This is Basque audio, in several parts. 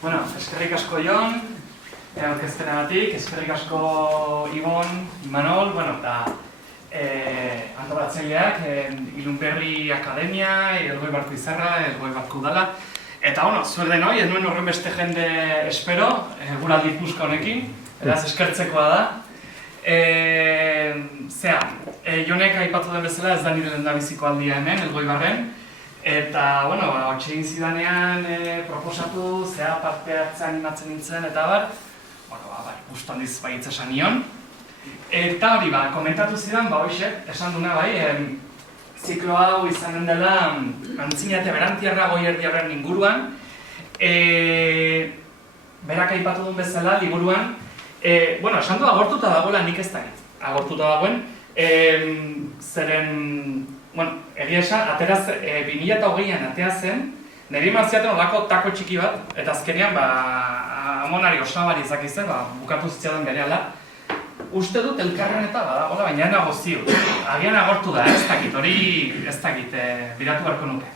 Bueno, eskerrik asko Jon, aurkezpenagatik, eskerrik asko Ibon, Imanol, eta antolatzaileak, Ilunberri Akademia, Elgoi Barku Izarra, Elgoi Barku Udala. Eta, zuer denoi, ez nuen horren beste jende espero, guraldi puzka honekin, eraz eskertzekoa da. Jonek aipatu den bezala ez da nire lehendabiziko aldia hemen, Elgoi Barren. Eta, hotxe egin zidanean proposatu, parte hartzea animatzen nintzen, eta guztu handiz baitza esan nion. Eta hori, komentatu zidan, esan duna ziklo hau izanen dela Antzinate Berantiarra Goierdiarren inguruan. Berak aipatu duen bezala, liburuan, esan du agortuta dagoela nik ez dakit. Agortuta dagoen, zeren, egia esan, 2008an atea zen, niri maziaten olako tako txiki bat, eta azkenean, amonari osabari izakizen, bukatu zitzadan berehala. Uste dut elkarren eta badagoela, baina nago ziur. Agian agortu da, ez dakit, hori ez dakit, biratu beharko nuke.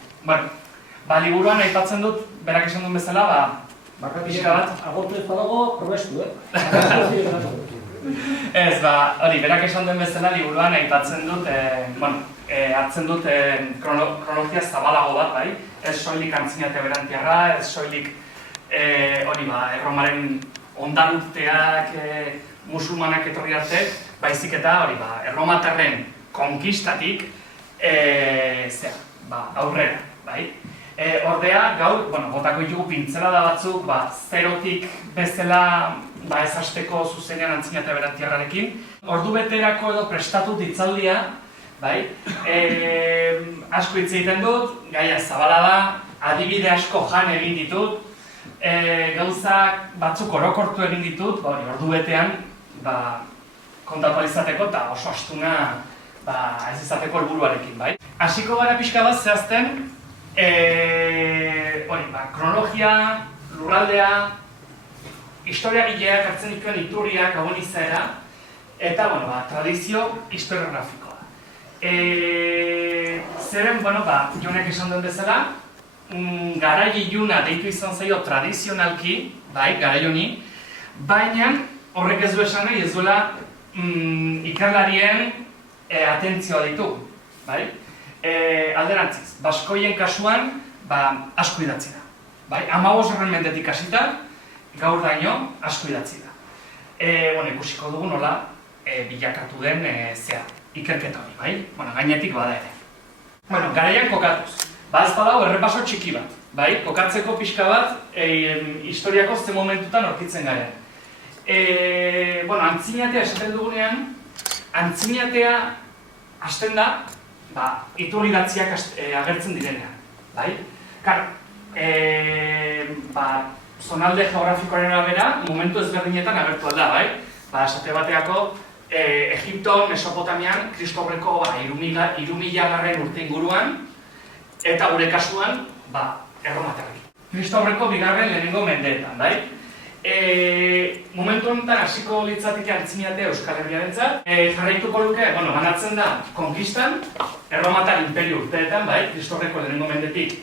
Liburuan aipatzen dut, berak esan duen bezala, pixka bat. Agortu ez badago, probestu, Ez, hori, berak esan duen bezala, liburuan aipatzen dut, hartzen dut kronologia zabalago bat, bai? Ez soilik Antzinate Berantiarra, ez soilik Erromaren ondarurteak, musulmanak etorri arte, baizik eta hori, erromatarren konkistatik aurrera, bai? Ordea, gaur, botako ditugu pintzelada batzuk, zerotik bezala ez hasteko zuzenean Antzinate Berantiarrarekin. Ordu beterako edo prestatu ditzaldia, bai? Asko hitz egiten dut, gaia zabala da, adibide asko jan egin ditut, gauzak batzuk orokortu egin ditut, ordu betean, kontatu izateko eta oso astuna ez izateko helburuarekin, bai? Hasiko gara pixka bat zehazten, kronologia, lurraldea, historiagileak hartzen dituen iturriak hauen izaera, eta, tradizio historiografikoa. Zeren, Jonek esan duen bezala, garai iluna deitu izan zaio tradizionalki, bai, garai honi, baina horrek ez du esan nahi, ez duela ikerlarien atentzioa ditu, bai? Alderantziz, baskoien kasuan, asko idatzi da, bai? 15. mendetik hasita, gaur daino, asko idatzi da. Ikusiko dugu nola bilakatu den ikerketa hori, bai? Gainetik bada ere. Garaian kokatuz, ez badago errepaso txiki bat, bai? Kokatzeko pixka bat, historiako ze momentutan aurkitzen garen. Antzinatea esaten dugunean, antzinatea hasten da, iturri idatziak agertzen direnean, bai? Zonalde geografikoaren arabera, momentu ezberdinetan agertu da, bai? Esate bateako, Egipto, Mesopotamian, Kristobreko 3000 urte inguruan, eta gure kasuan, Erromatarrik. Kristobreko 2. lehenengo mendeetan, bai? Momentu honetan hasiko litzatik Antzinatea Euskal Herriarentzat. Jarraituko luke, banatzen da konkistan, Erromatar imperio urteetan, bai? Kristobreko lehenengo mendetik,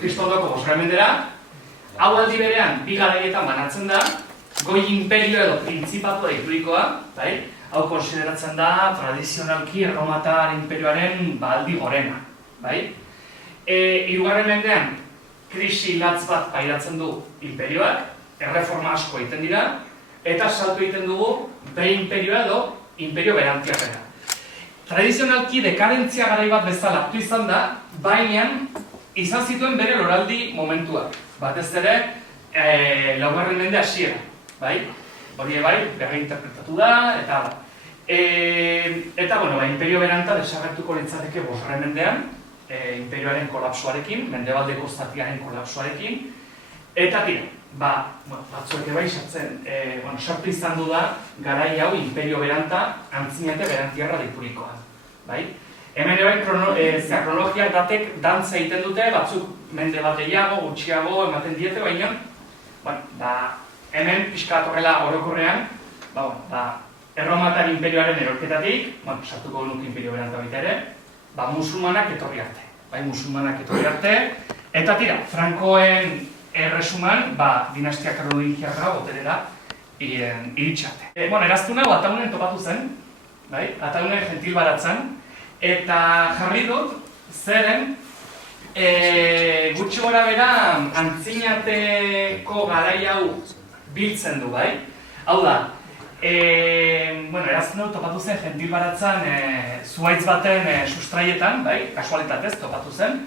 Kristobeko 5. mendera. Hau aldi berean, 2 garaietan banatzen da, goi imperio edo printzipatu deiturikoa, bai? Hau konsideratzen da tradizionalki Erromatar imperioaren aldi gorena, bai? 3. mendean, krisi latz bat pairatzen du imperioak, erreforma asko egiten dira, eta salto egiten dugu behi imperioa edo imperio berantiarrera. Tradizionalki dekadentzia garai bat bezala hartu izan da, baina izan zituen bere loraldi momentuak. Batez ere, 4. mende hasiera, bai? Hori berri interpretatu da, eta imperio beranta desagertuko litzateke 5. mendean, imperioaren kolapsoarekin, mendebaldeko zatiaren kolapsoarekin, eta tira, batzuek sartzen, sartu izan du da, garai hau imperio beranta, Antzinate Berantiarra deiturikoa, bai? Hemen kronologiak datek dantza egiten dute, batzuk mende bat gehiago, gutxiago ematen diete, baina, hemen pixka horrela orokorrean, Erromatar imperioaren erorketatik, sartuko nuke imperio beranta baita ere, musulmanak etorri arte, eta tira, Frankoen erresuman, dinastia karolingiarra boterera iritsate. Eraztun hau Ataunen topatu zen, Ataunen gentil baratzen, eta jarri dut, zeren, gutxi gora bera antzinateko garai hau biltzen du, bai? Hau da, eraztun hau topatu zen gentil baratzen zuhaitz baten sustraietan, bai? Kasualitatez topatu zen.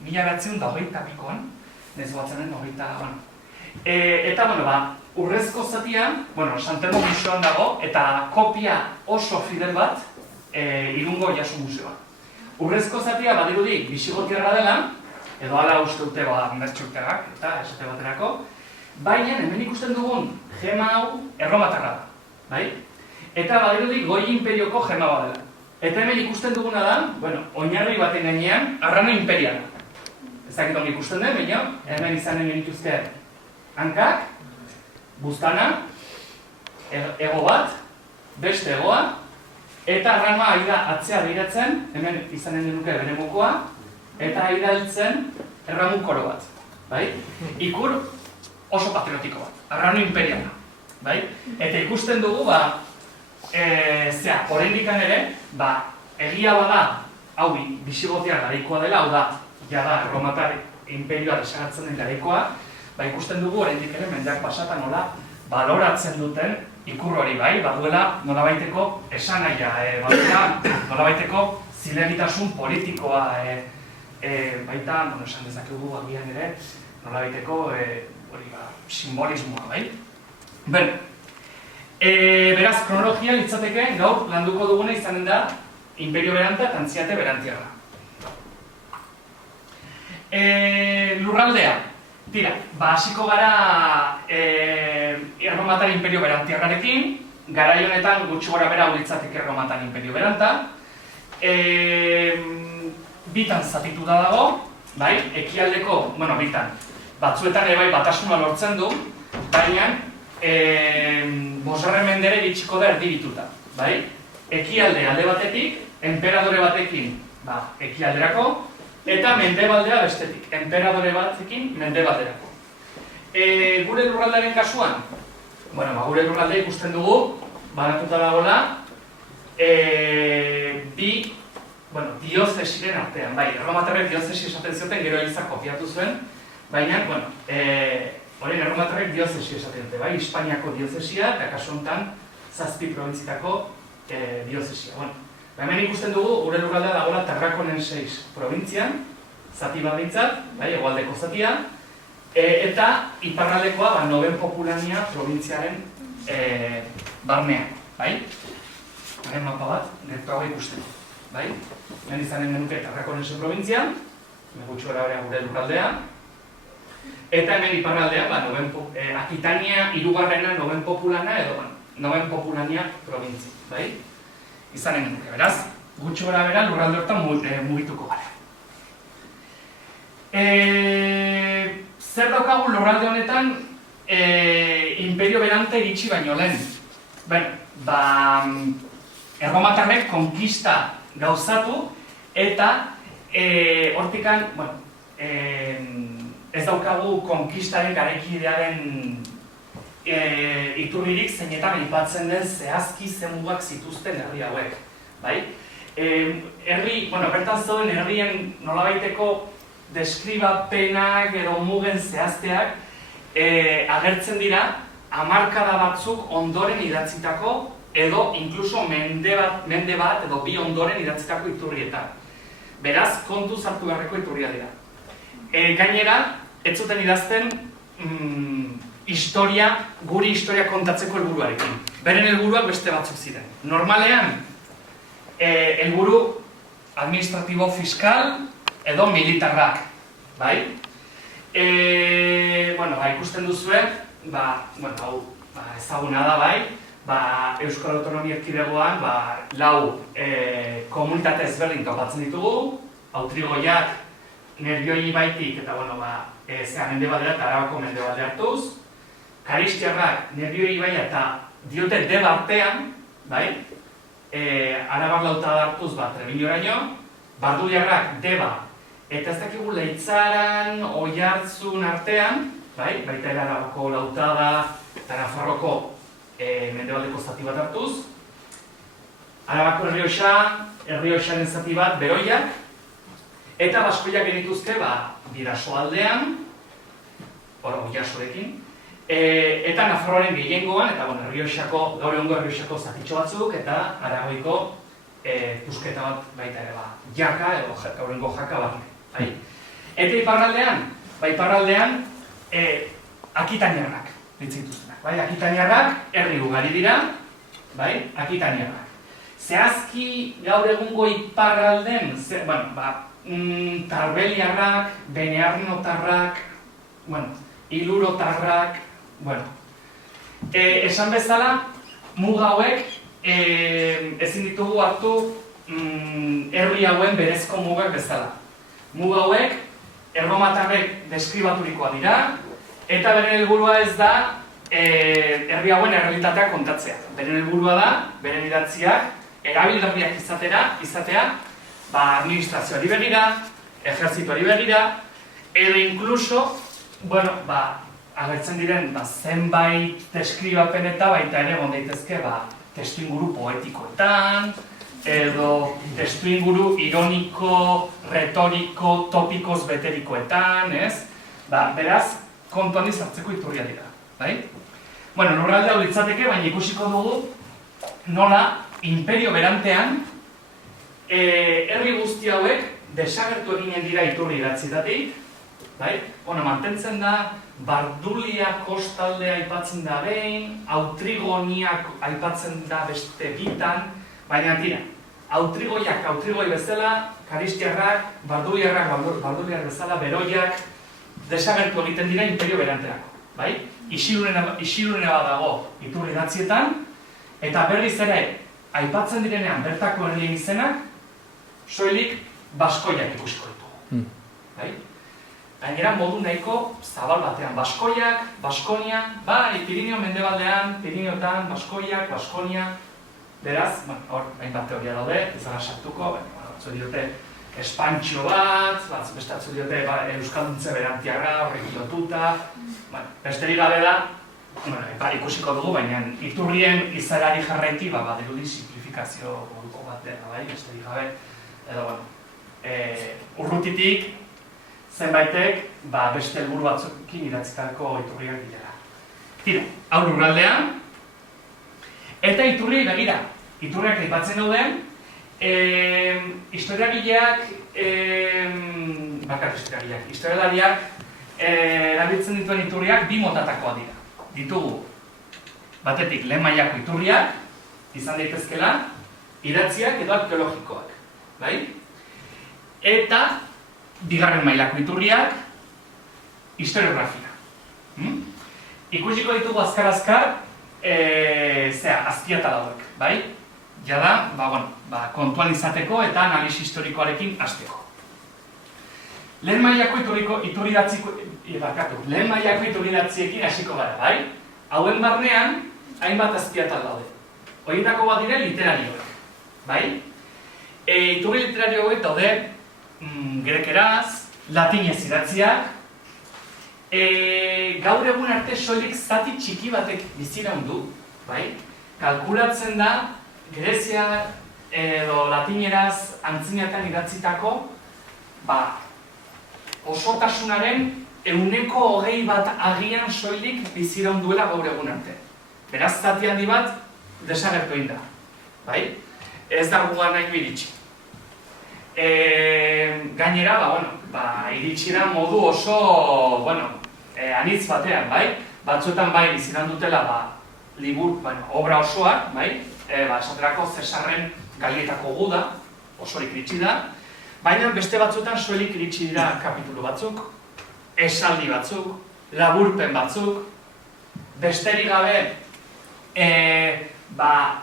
1928an, nezu batzenen, eta, urrezko zatian, Santelmo museoan dago, eta kopia oso fidel bat Irungo Jaso museoa. Urrezko zatia badirudi bisigotiarra dela, edo ala uste dute Mertxurtegak, eta esate baterako, baina hemen ikusten dugun gema hau erromatarra da, bai? Eta badirudi Goi Imperioko gema bat dela. Eta hemen ikusten duguna da, oinarri baten gainean, Arrano Imperiala. Ez dakit ongi ikusten den, baina hemen izanen genituzke hankak, buztana, ego bat, beste egoa, eta Arranoa ari da atzea behiratzen, hemen izanen denuke bere mokoa, eta ari da heltzen erramu koro bat, bai? Ikur oso patriotiko bat, Arrano Imperiala, bai? Eta ikusten dugu, oraindikan ere, egia bada, hau bisigotiar garaikoa dela, hau da, jada, Erromatar Imperioa desagertzen den garaikoa, ikusten dugu oraindik ere mendeak pasata nola baloratzen duten ikur hori, bai? Baduela nolabaiteko esanahia, baduela nolabaiteko zilegitasun politikoa, baita, esan dezakegu agian ere, nolabaiteko simbolismoa, bai? Beraz, kronologia litzateke gaur landuko duguna izanen da Imperio Beranta eta Antziate Berantiarra. Lurraldea, tira, hasiko gara Erromatar Imperio Berantiarrarekin, garai honetan gutxi gora bera litzateke Erromatar Imperio Beranta, bitan zatitu da dago, bai, ekialdeko, bitan, batzuetan ere batasuna lortzen du, baina bosgarren mendera iritsiko da erdibituta, bai? Ekialde alde batetik, enperadore batekin ekialderako, eta mendebaldea bestetik, enperadore batekin mendebalderako. Gure lurraldearen kasuan, gure lurraldea ikusten dugu, banatuta dagoela, diozesiren artean, bai, Erromatarrek diozesi esaten zioten, gero Elizak kopiatu zuen, baina, horren Erromatarrek diozesi esaten dute, bai, Hispaniako diozesia, eta kasu honetan, 7 probintzitako diozesia. Hemen ikusten dugu, gure lurraldea dagoela Tarrakonen 6 probintzian, zati bat bintzat, hegoaldeko zatia, eta iparraldekoa Noven Populania probintziaren barnean, bai? Hemen mapa bat, gertu hau ikusten, bai? Hemen izanen genuke Tarrakonen 6 probintzian, gutxi gara gure lurraldea, eta hemen iparraldea, Akitania irugarrena Noven Populana edo Noven Populania probintzi, bai? Izanen genuke, beraz, gutxi gara bera lurralde hortan mugituko gara. Zer daukagu lurralde honetan Imperio Berante iritsi baino lehen? Erromatarrek konkista gauzatu eta hortikan, ez daukagu konkistaren garaikidearen iturririk zeinetan aipatzen den zehazki zenbugak zituzten herri hauek, bai? Bertan zeuden herrien nolabaiteko deskribapenak edo mugen zehazteak agertzen dira hamarkada batzuk ondoren idatzitako edo inkluso mende bat edo bi ondoren idatzitako iturrietan. Beraz, kontu hartu beharreko iturria dira. Gainera, ez zuten idazten guri historia kontatzeko helburuarekin. Beren helburuak beste batzuk ziren. Normalean, helburu administratibo fiskal edo militarrak, bai? Ikusten duzue, hau ezaguna da, bai? Euskal Autonomia Erkidegoan 4 komunitate ezberdin topatzen ditugu, Autrigoiak, Nerbioi ibaitik eta mendebaldea eta Arabako mendebaldea hartuz, Karistiarrak, Nerbioi ibaia eta diote Deba artean, Arabar lautada hartuz Trebinioraino, Barduliarrak Deba Eta ez dakigu Leitzaran, Oiartzun artean, baita ere Arabako Lautaga eta Nafarroko mendebaldeko zati bat hartuz, Arabako Errioxaren zati bat Beroiak, eta Baskoiak genituzke Bidasoaldean, Oiartzurekin, eta Nafarroaren gehiengoan, eta gaur egungo Errioxako zatitxo batzuk, eta Aragoiko pusketa bat baita ere jaka edo gaur egungo jaka bat. Eta iparraldean Akitaniarrak ditzituztenak. Akitaniarrak herri ugari dira, Akitaniarrak. Zehazki gaur egungo iparralden, Tarbeliarrak, Benearnotarrak, Ilurotarrak, esan bezala, muga hauek ezin ditugu hartu herri hauen berezko mugak bezala. Muga hauek erromatarrek deskribaturikoa dira, eta beren helburua ez da herri hauen errealitatea kontatzea. Beren helburua da, beren idatziak, erabilgarriak izatea, administrazioari begira, ejerzituari begira, edo inkluso, agertzen diren zenbait deskribapen eta baita ere egon daitezke testuinguru poetikoetan, edo testuinguru ironiko, retoriko, topikoz beterikoetan, ez? Beraz, kontuan izartzeko iturria dira, Lurralde hau litzateke, baina ikusiko dugu nola imperio berantean herri guzti hauek desagertu eginen dira iturri idatzietatik, mantentzen da, Bardulia kostaldea aipatzen da behin, Autrigoniak aipatzen da beste bitan, baina tira, Autrigoi bezala, Karistiarrak, Barduliarrak bezala, Beroiak, desagertu egiten dira imperio beranteako. Isilunena bat dago iturri idatzietan, eta berriz ere, aipatzen direnean bertako herrien izenak, soilik Baskoiak ikusiko ditugu. Gainera modu nahiko zabal batean, Baskoiak, Baskonia, Pirineo mendebaldean, Pirineotan, Baskoiak, Baskonia, beraz, hor, hainbat teoria daude, ez gara sartuko, batzu diote espantxio bat, bestatzu diote Euskalduntze berantiarra, horrek lotuta, besterik gabe da, ikusiko dugu, baina iturrien izaerari jarraiti, badirudi simplifikazio moduko bat dela, besterik gabe, edo, urrutitik, zenbaitek, beste helburu batzukin idatzitako iturriak direla. Tira, hau lurraldean, eta iturriei begira. Iturriak aipatzen dauden, historiagileak, historialariak erabiltzen dituen iturriak bi motatakoa dira. Ditugu, batetik lehen mailako iturriak, izan daitezkela, idatziak edo arkeologikoak. Eta, bigarren mailako iturriak, historiografia. Ikusiko ditugu azkar-azkar, azpiatal hauek, Jada, kontuan izateko eta analisi historikoarekin hasteko. Lehen mailako iturridatziekin hasiko gara, Hauen barnean, hainbat azpiatal daude. Horietako bat dire literarioak, Iturri literarioak daude, grekeraz, latinez idatziak, gaur egun arte soilik zati txiki batek biziraundu, kalkulatzen da, Grezia edo latineraz antzinetan idatzitako, osotasunaren 120% agian soilik biziraunduela gaur egun arte. Beraz, zati handi bat desagertu egin da, ez da gugan nahi iritsi. Gainera, iritsi da modu oso, anitz batean, batzuetan biziran dutela libur, obra osoak, esaterako Zesarren Galietako Guda, osorik iritsi da, baina beste batzuetan soilik iritsi dira kapitulu batzuk, esaldi batzuk, laburpen batzuk, besterik gabe,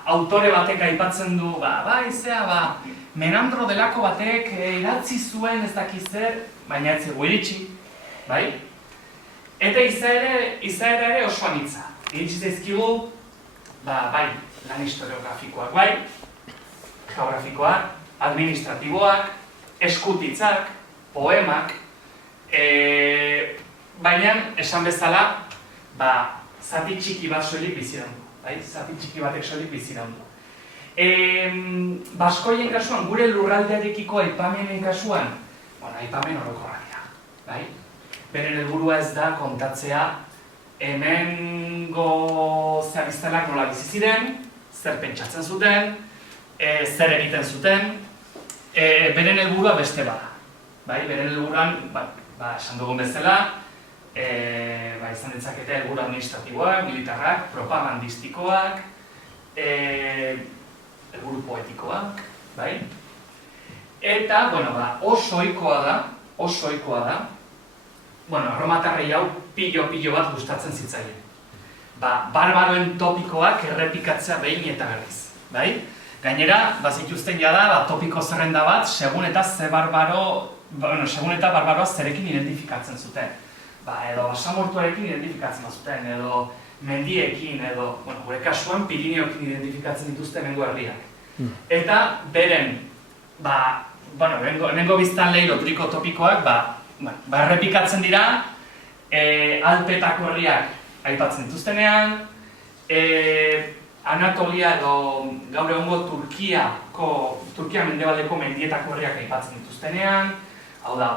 autore batek aipatzen du, Menandro delako batek idatzi zuen ez dakizer, baina ez zego iritsi, Eta izaera ere oso anitza. Iritsi zaizkigu, lan historiografikoak, geografikoak, administratiboak, eskutitzak, poemak, baina esan bezala, zati txiki bat soilik biziraundu. Zati txiki batek soilik biziraundu. Baskoien kasuan, gure lurraldearekiko aipamenen kasuan, aipamen orokorrak dira. Beren helburua ez da kontatzea hemengo zehabiztenak nola bizi ziren, zer pentsatzen zuten, zer egiten zuten, beren helburua beste bada. Beren helburuan, esan dugun bezala, izan ditzakete helburu administratiboak, militarrak, propagandistikoak, helburu poetikoak, eta, oso ohikoa da, erromatarrei hau pilo bat gustatzen zitzaien. Barbaroen topikoak errepikatzea behin eta berriz. Gainera, bazituzten jada, topiko zerrenda bat, segun eta barbaroa zerekin identifikatzen zuten. Edo basamortuarekin identifikatzen zuten, edo mendiekin, edo, gure kasuan Pirineoekin identifikatzen dituzte hemengo herriak. Eta beren, hemengo biztanleei loturiko topikoak, errepikatzen dira, Alpetako herriak aipatzen dituztenean, Anatolia edo gaur egungo Turkia mendebaldeko mendietako herriak aipatzen dituztenean, hau da,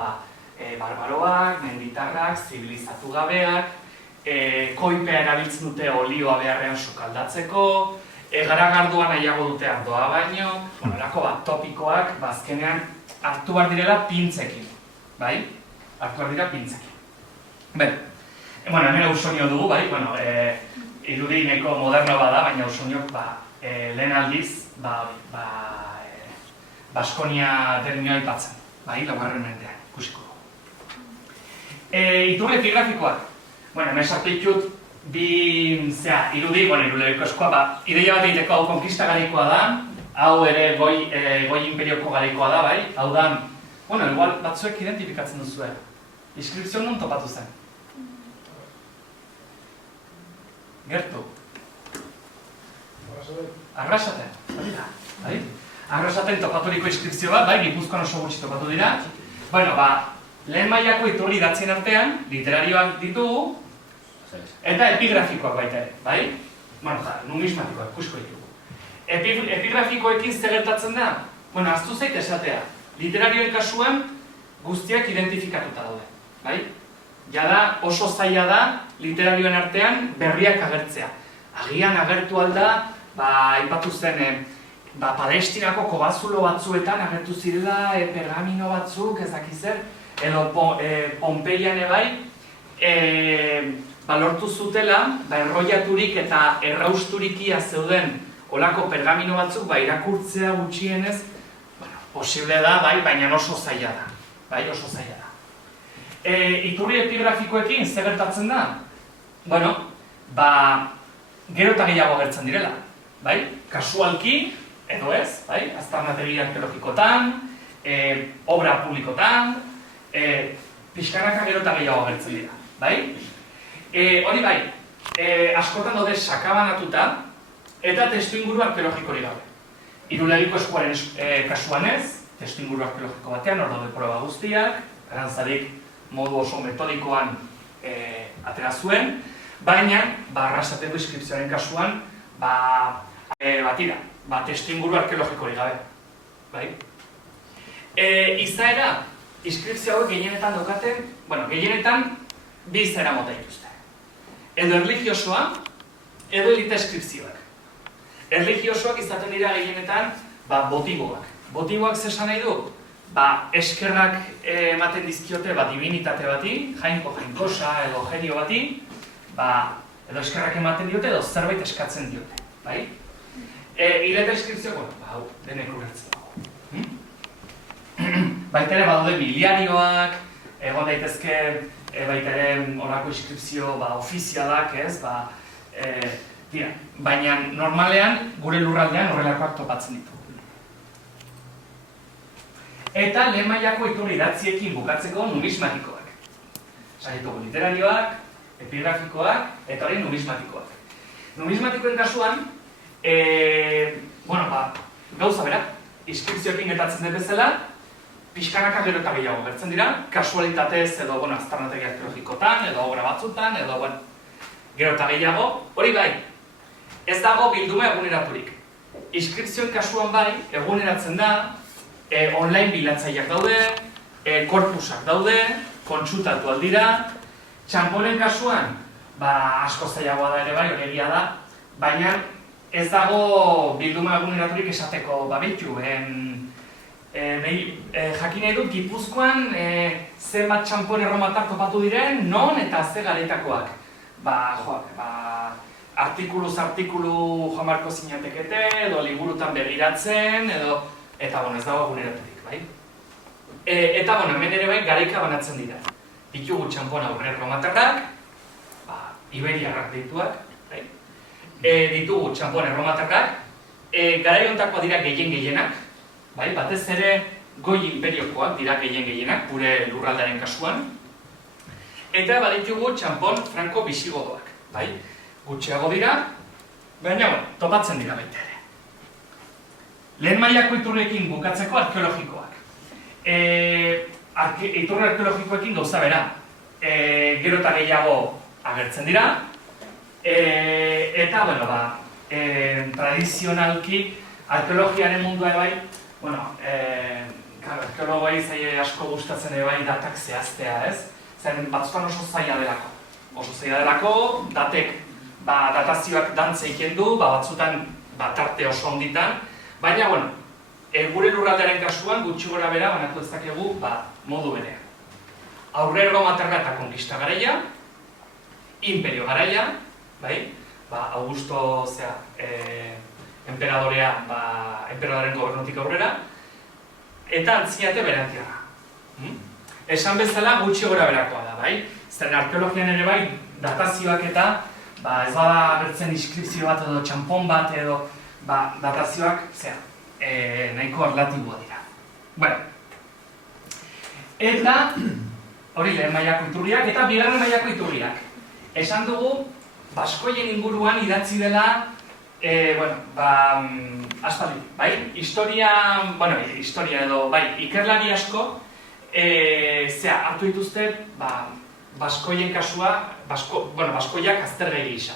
barbaroak, menditarrak, zibilizatu gabeak, koipea erabiltzen dute olioa beharrean sukaldatzeko, garagardoa nahiago dute ardoa baino, erako topikoak, azkenean hartu behar direla pintzekin. Hartu behar dira pintzekin. Hemen Ausonio dugu, irudineko moderno bada, baina Ausoniok lehen aldiz Baskonia terminoa aipatzen, laugarren mendean, ikusiko dugu. Iturri epigrafikoak. Hemen sartu ditut bi irudi, irudeko eskoa, ideia bat egiteko hau konkista garaikoa da, hau ere goi imperioko garaikoa da, hau da, igual batzuek identifikatzen duzue. Inskripzio non topatu zen? Gertu? Arrasaten, hori da. Arrasaten topaturiko inskripzio bat, Gipuzkoan oso gutxi topatu dira. Lehen mailako iturri idatzien artean, literarioak ditugu, eta epigrafikoak baita ere, numismatikoak, ikusko ditugu. Epigrafikoekin zer gertatzen da? Ahaztu zait esatea, literarioen kasuan guztiak identifikatuta daude. Jada oso zaila da literarioen artean berriak agertzea. Agian agertu alda, aipatu zen, Palestinako kobazulo batzuetan agertu zirela pergamino batzuk, ez dakizer, edo Pompeian lortu zutela, erroiaturik eta errausturikia zeuden olako pergamino batzuk irakurtzea gutxienez, posible da, baina oso zaila da. Iturri epigrafikoekin zer gertatzen da? Gero eta gehiago agertzen direla. Kasualki, edo ez, aztarnategi arkeologikotan, obra publikotan, pixkanaka gero eta gehiago agertzen dira. Hori askotan daude sakabanatuta eta testuinguru arkeologikorik gabe. Irulegiko eskuaren kasuan ez, testuinguru arkeologiko batean, hor daude proba guztiak, Arantzarik modu oso metodikoan atera zuen, baina, Arrasateko inskripzioaren kasuan, testuinguru arkeologikorik gabe. Izaera, inskripzio hauek gehienetan daukaten, gehienetan bi izaera mota dituzte. Edo erligiosoa, edo elite inskripzioak. Erligiosoak izaten dira gehienetan botiboak. Botiboak zesan nahi du? Eskerrak ematen dizkiote divinitate bati, jainkosa edo genio bati, edo eskerrak ematen diote edo zerbait eskatzen diote. Ilete inskripzio, denek ulertzen dago. Baita ere badaude miliarioak, egon daitezke baita ere horako inskripzio ofizialak, ez? Baina normalean gure lurraldean horrelakoak topatzen ditu. Eta lehen mailako iturri idatziekin bukatzeko numismatikoak. Sarituko literarioak, epigrafikoak eta hori numismatikoak. Numismatikoen kasuan, gauza bera, inskripzioekin gertatzen den bezala, pixkanaka gero eta gehiago gertzen dira, kasualitatez edo, aztarnategi arkeologikotan, edo obra batzutan, edo, gero eta gehiago, hori bai, ez dago bildume eguneraturik. Inskripzioen kasuan bai, eguneratzen da, online bilatzaileak daude, korpusak daude, kontsultatu aldira, txanponen kasuan, asko zailagoa da ere bai, hori egia da, baina ez dago bildume eguneraturik esateko babetu. Jakin nahi dut, Gipuzkoan zenbat txanpon erromatar topatu diren, non eta ze garaitakoak. Artikuluz artikulu jamarko zinatekete, edo liburutan begiratzen, eta ez dago eguneraturik, bai? Eta hemen ere bai garaika banatzen dira. Ditugu txanpon aurre erromatarrak, iberiarrak deituak, ditugu txanpon erromatarrak, garai honetakoak dira gehienak, batez ere goi imperiokoak dira gehienak, gure lurraldearen kasuan, eta baditugu txanpon franko-bisigodoak, gutxiago dira, baina topatzen dira baita ere. Lehen mailako iturriekin bukatzeko arkeologikoak. Iturri arkeologikoekin gauza bera, gero eta gehiago agertzen dira, eta, tradizionalki arkeologiaren mundua bai, arkeologoi zaila asko gustatzen bai datak zehaztea, ez? Zeren batzutan oso zaila delako. Oso zaila delako, datazioak dantza egiten du, batzutan tarte oso onditan, baina, gure lurraldearen kasuan gutxi gora bera banatu ez dakegu modu berean. Aurre erromatarra eta konkista garaia, imperio garaia, Augusto enperadoren gobernutik aurrera, eta antziate berantiarra. Esan bezala gutxi gora berakoa da, zeren arkeologian ere bai, datazioak eta ez bada agertzen inskripzio bat edo txanpon bat edo datazioak nahiko relatiboa dira. Eta hori lehen mailako iturriak eta bigarren mailako iturriak. Esan dugu, baskoien inguruan idatzi dela, aspaldi, historia edo, ikerlari asko, hartu dituzte, baskoien kasua, baskoiak aztergai gisa.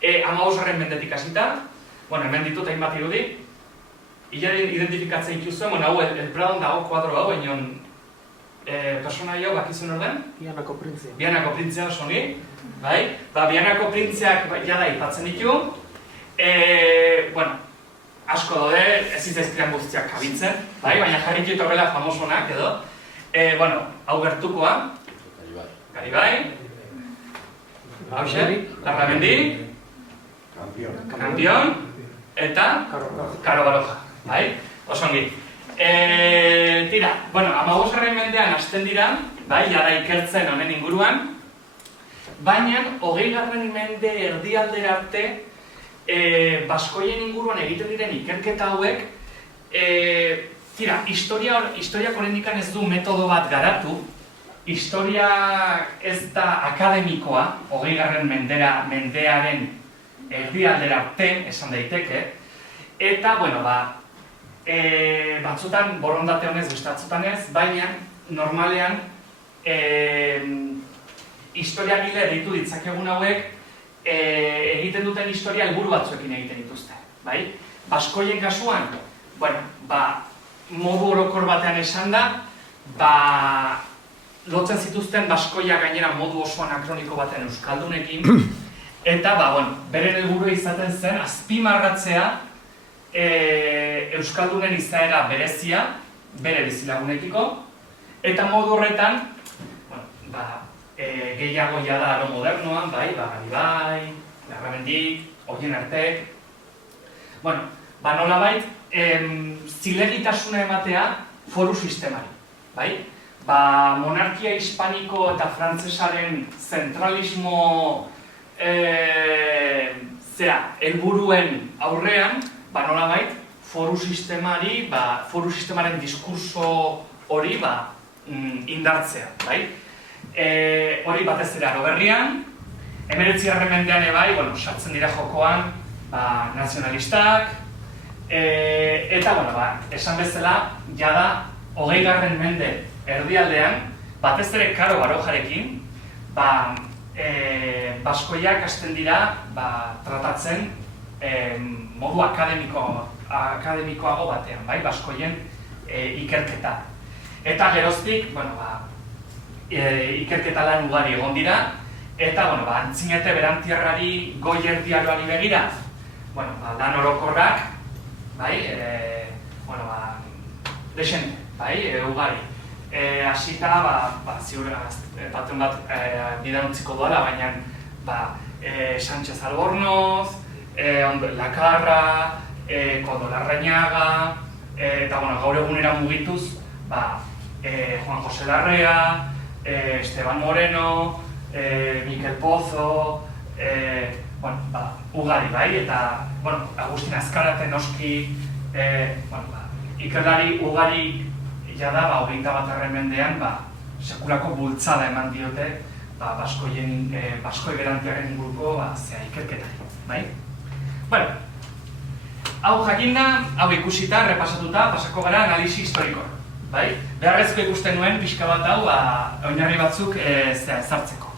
15. mendetik hasita, hemen ditut hainbat irudi, identifikatzen dituzuen, hau, el Pradon dago kuadro hau, persona hau bakizun orden? Bianako printzia. Bianako printzia oso ongi, Bianako printziak jada ipatzen ditu, asko daude, ez izazkiran guztiak kabitzen, baina jarri ditu horrela famosonak edo, hau gertukoa, Garibai, Larramendi, Kampion, eta Karo Baroja, oso ongi. Tira, 15. mendean hasten dira, jada ikertzen honen inguruan, baina 20. mende erdialdera arte baskoien inguruan egiten diren ikerketa hauek, tira, historiak oraindik ez du metodo bat garatu, historia ez da akademikoa, 20. mendearen erdialdera arte, esan daiteke, eta, batzutan borondate honez, beste batzutan ez, baina normalean historiagile ditu ditzakegun hauek egiten duten historia helburu batzuekin egiten dituzte. Baskoien kasuan, modu orokor batean esan da, lotzen zituzten baskoiak gainera modu oso anakroniko baten euskaldunekin, eta beren helburua izaten zen azpimarratzea euskaldunen izaera berezia, bere bizilagunekiko, eta modu horretan, gehiago jada aro modernoan, Garibai, Larramendik, Oienartek, nolabait, zilegitasuna ematea foru sistemari, monarkia hispaniko eta frantsesaren zentralismo helburuen aurrean, nolabait, foru sistemaren diskurso hori indartzea. Hori batez ere aro berrian, 19. mendean sartzen dira jokoan nazionalistak, eta, esan bezala, jada 20. Mende erdialdean, batez ere Karo Barojarekin, baskoiak hasten dira tratatzen modu akademikoago batean, baskoien ikerketa. Eta geroztik, ikerketa lan ugari egon dira, eta Antzinete Berantiarrari goi erdiaroari begira, lan orokorrak, desente, ugari. Hasita, ziur, baten bat bidan utziko duela, baina Sánchez Albornoz, Lakarra, Koldo Larrañaga, eta gaur egunera mugituz, Juan José Larrea, Esteban Moreno, Mikel Pozo, ugari, eta Agustin Azkarate noski, ikerlari ugari jada, 21. Mendean, sekulako bultzada eman diote Baskoi Berantiarren inguruko ikerketari. Hau jakinda, hau ikusita, repasatuta, pasako gara analisi historiko. Beharrezko ikusten nuen pixka bat hau oinarri batzuk ezartzeko.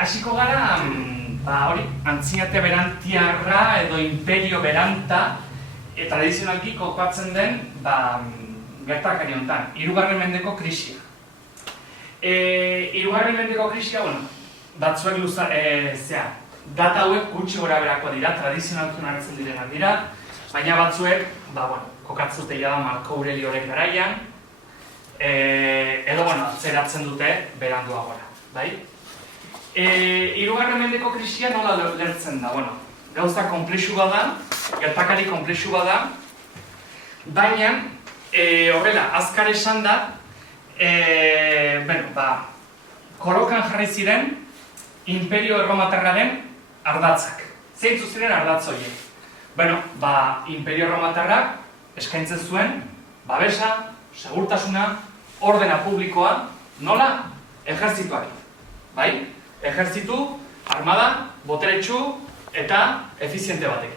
Hasiko gara, Antzinate Berantiarra edo Imperio Beranta tradizionalki kokatzen den gertakari honetan, 3. Mendeko krisia. 3. Mendeko krisia, batzuek data hauek gutxi gora berako dira, tradizionalki hartzen direnak dira, baina batzuek, kokatzute da Marko Aurelioren garaian, edo, atzeratzen dute beranduagora. 3. Mendeko krisia nola lertzen da, gauza komplexu bada, gertakari komplexu bada, baina, horrela, azkar esan da, kolokan jarri ziren Imperio Erromatarraren ardatzak. Zeintzu ziren ardatz horiek? Imperio Erromatarrak eskaintzen zuen, babesa, segurtasuna, ordena publikoa, nola? Ejertzituari. Ejertzitu, armada, boteretsu eta efiziente batekin.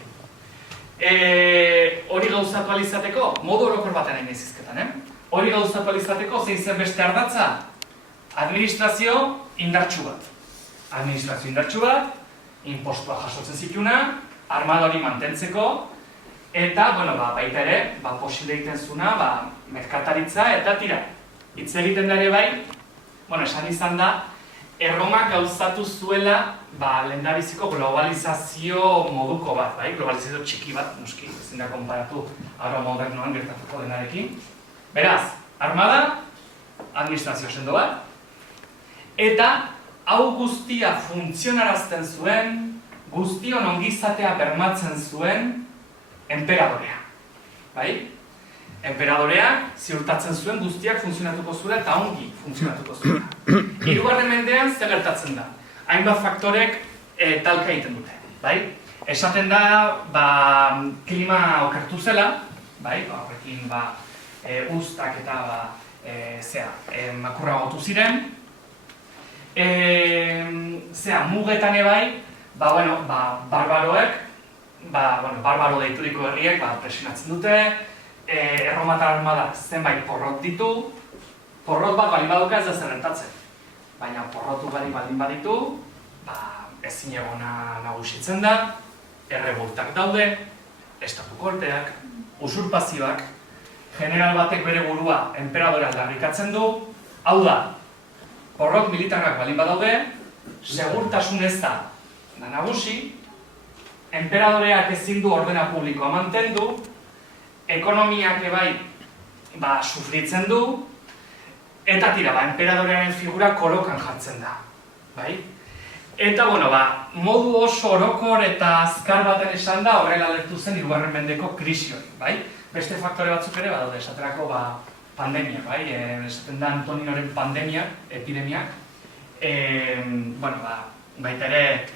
Hori gauzatu alizateko, modu orokor baten egin izizketan, hori gauzatu alizateko, zein zen beste ardatza? Administrazio indartsu bat. Administrazio indartsu bat, impostua jasotzen zituna, armada hori mantentzeko, eta, baita ere, posible egiten zuna, merkataritza eta tira. Hitz egiten da ere bai, esan izan da, Erromak gauzatu zuela lehendabiziko globalizazio moduko bat, globalizazio txiki bat, noski, ezin da konparatu arro modernoan gertatuko denarekin. Beraz, armada, administrazio sendo bat, eta hau guztia funtzionarazten zuen, guztion ongizatea bermatzen zuen enperadorea. Enperadorea ziurtatzen zuen guztiak funtzionatuko zuela eta ongi funtzionatuko zuela. 3. Mendean zer gertatzen da? Hainbat faktorek talka egiten dute. Esaten da, klima okertu zela, horrekin uztak eta makurra gotu ziren. Mugetan ebai, barbaroek, barbaro deituriko herriek presionatzen dute, Erromatar armadak zenbait porrot ditu, porrot bat balin baduka ez da zerrentatzen. Baina porrotu baldin baditu, ezin egona nagusitzen da, errebultak daude, estatu kolpeak, usurpazioak, general batek bere burua enperadora aldarrikatzen du, hau da, porrot militarrak balin badaude, segurtasun ez da nagusi, enperadoreak ezin du ordena publikoa mantendu, ekonomiak ebai sufritzen du, eta tira, enperadorearen figura kolokan jartzen da. Eta, modu oso orokor eta azkar baten esan da, horrela alertu zen 3. Mendeko krisi hori. Beste faktore batzuk ere badaude, esaterako pandemia, esaten da Antoninoren pandemia, epidemiak. Baita ere,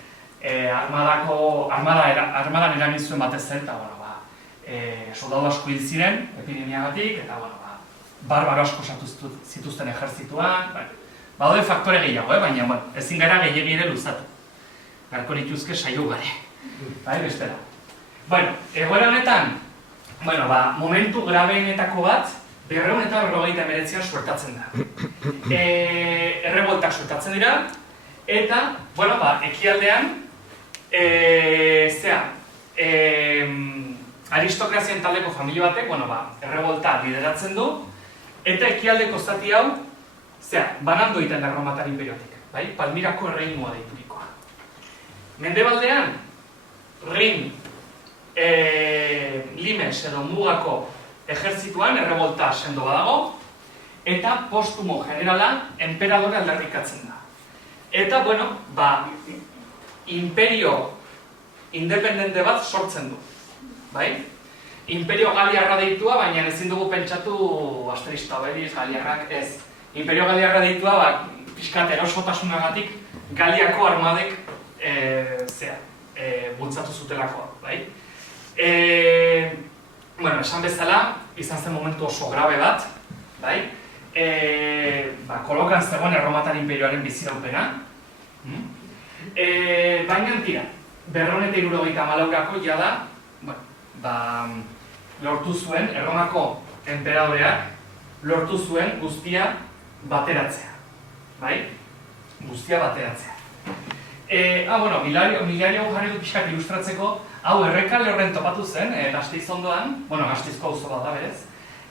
armadan eragin zuen batez zen, eta soldadu asko hil ziren, epidemiagatik, eta barbaro asko sartu zituzten ejertzituan. Badaude faktore gehiago, baina ezin gara gehiagi ere luzatu. Garko nituzke saio gare. Bestela. Egoera honetan, bueno, momentu grabeenetako bat, 259an suertatzen da. Erreboltak suertatzen dira, eta, bueno, ekialdean, aristokrazien taldeko familia batek, bueno, errebolta lideratzen du, eta ekialdeko zati hau, banandu egiten da Erromatar Inperiotik, bai? Palmirako erreinua deiturikoa. Mendebaldean, Rin, Limes edo Mugako ejertzituan errebolta sendo badago, eta postumo generala enperadore aldarrikatzen da. Eta, bueno, imperio independente bat sortzen du, bai? Imperio Galiarra deitua, baina ezin dugu pentsatu Asterix Obelix, Galiarrak ez. Imperio Galiarra deitua, pixkat erosotasunagatik Galiako armadek bultzatu zutelakoa, bai? Bueno, esan bezala, izan zen momentu oso grabe bat, bai? Kolokan zegoen Erromatar Inperioaren biziraupena. Baina tira, 274ako jada, lortu zuen, Erromako enperadoreak lortu zuen guztia bateratzea, bai? Guztia bateratzea. Bueno, Milario jarri du pixkak ilustratzeko, hau Errekale horren topatu zen, Gasteiz ondoan, bueno, Gasteizko auzo bat da berez.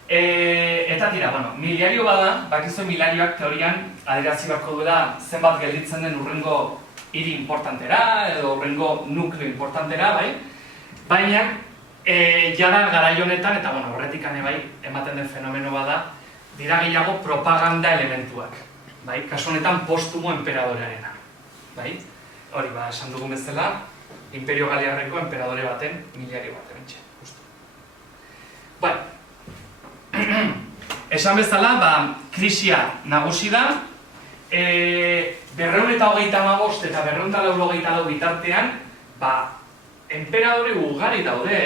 Eta tira, bueno, Milario bada, bakizuen Milarioak teorian adierazi beharko duela zenbat gelditzen den urrengo hiri importantera, edo urrengo nukleo importantera, bai? Baina, jada garai honetan, eta bueno, horretik bai, ematen den fenomeno bada, dira gehiago propaganda elementuak, bai? Kasu honetan postumo enperadorearena, bai? Hori, esan dugun bezala, Imperio Galiarreko enperadore baten, Milario baten, entxe, justu. Bai, esan bezala, krisia nagusi da, 235 eta 284 bitartean, enperadore ugari daude,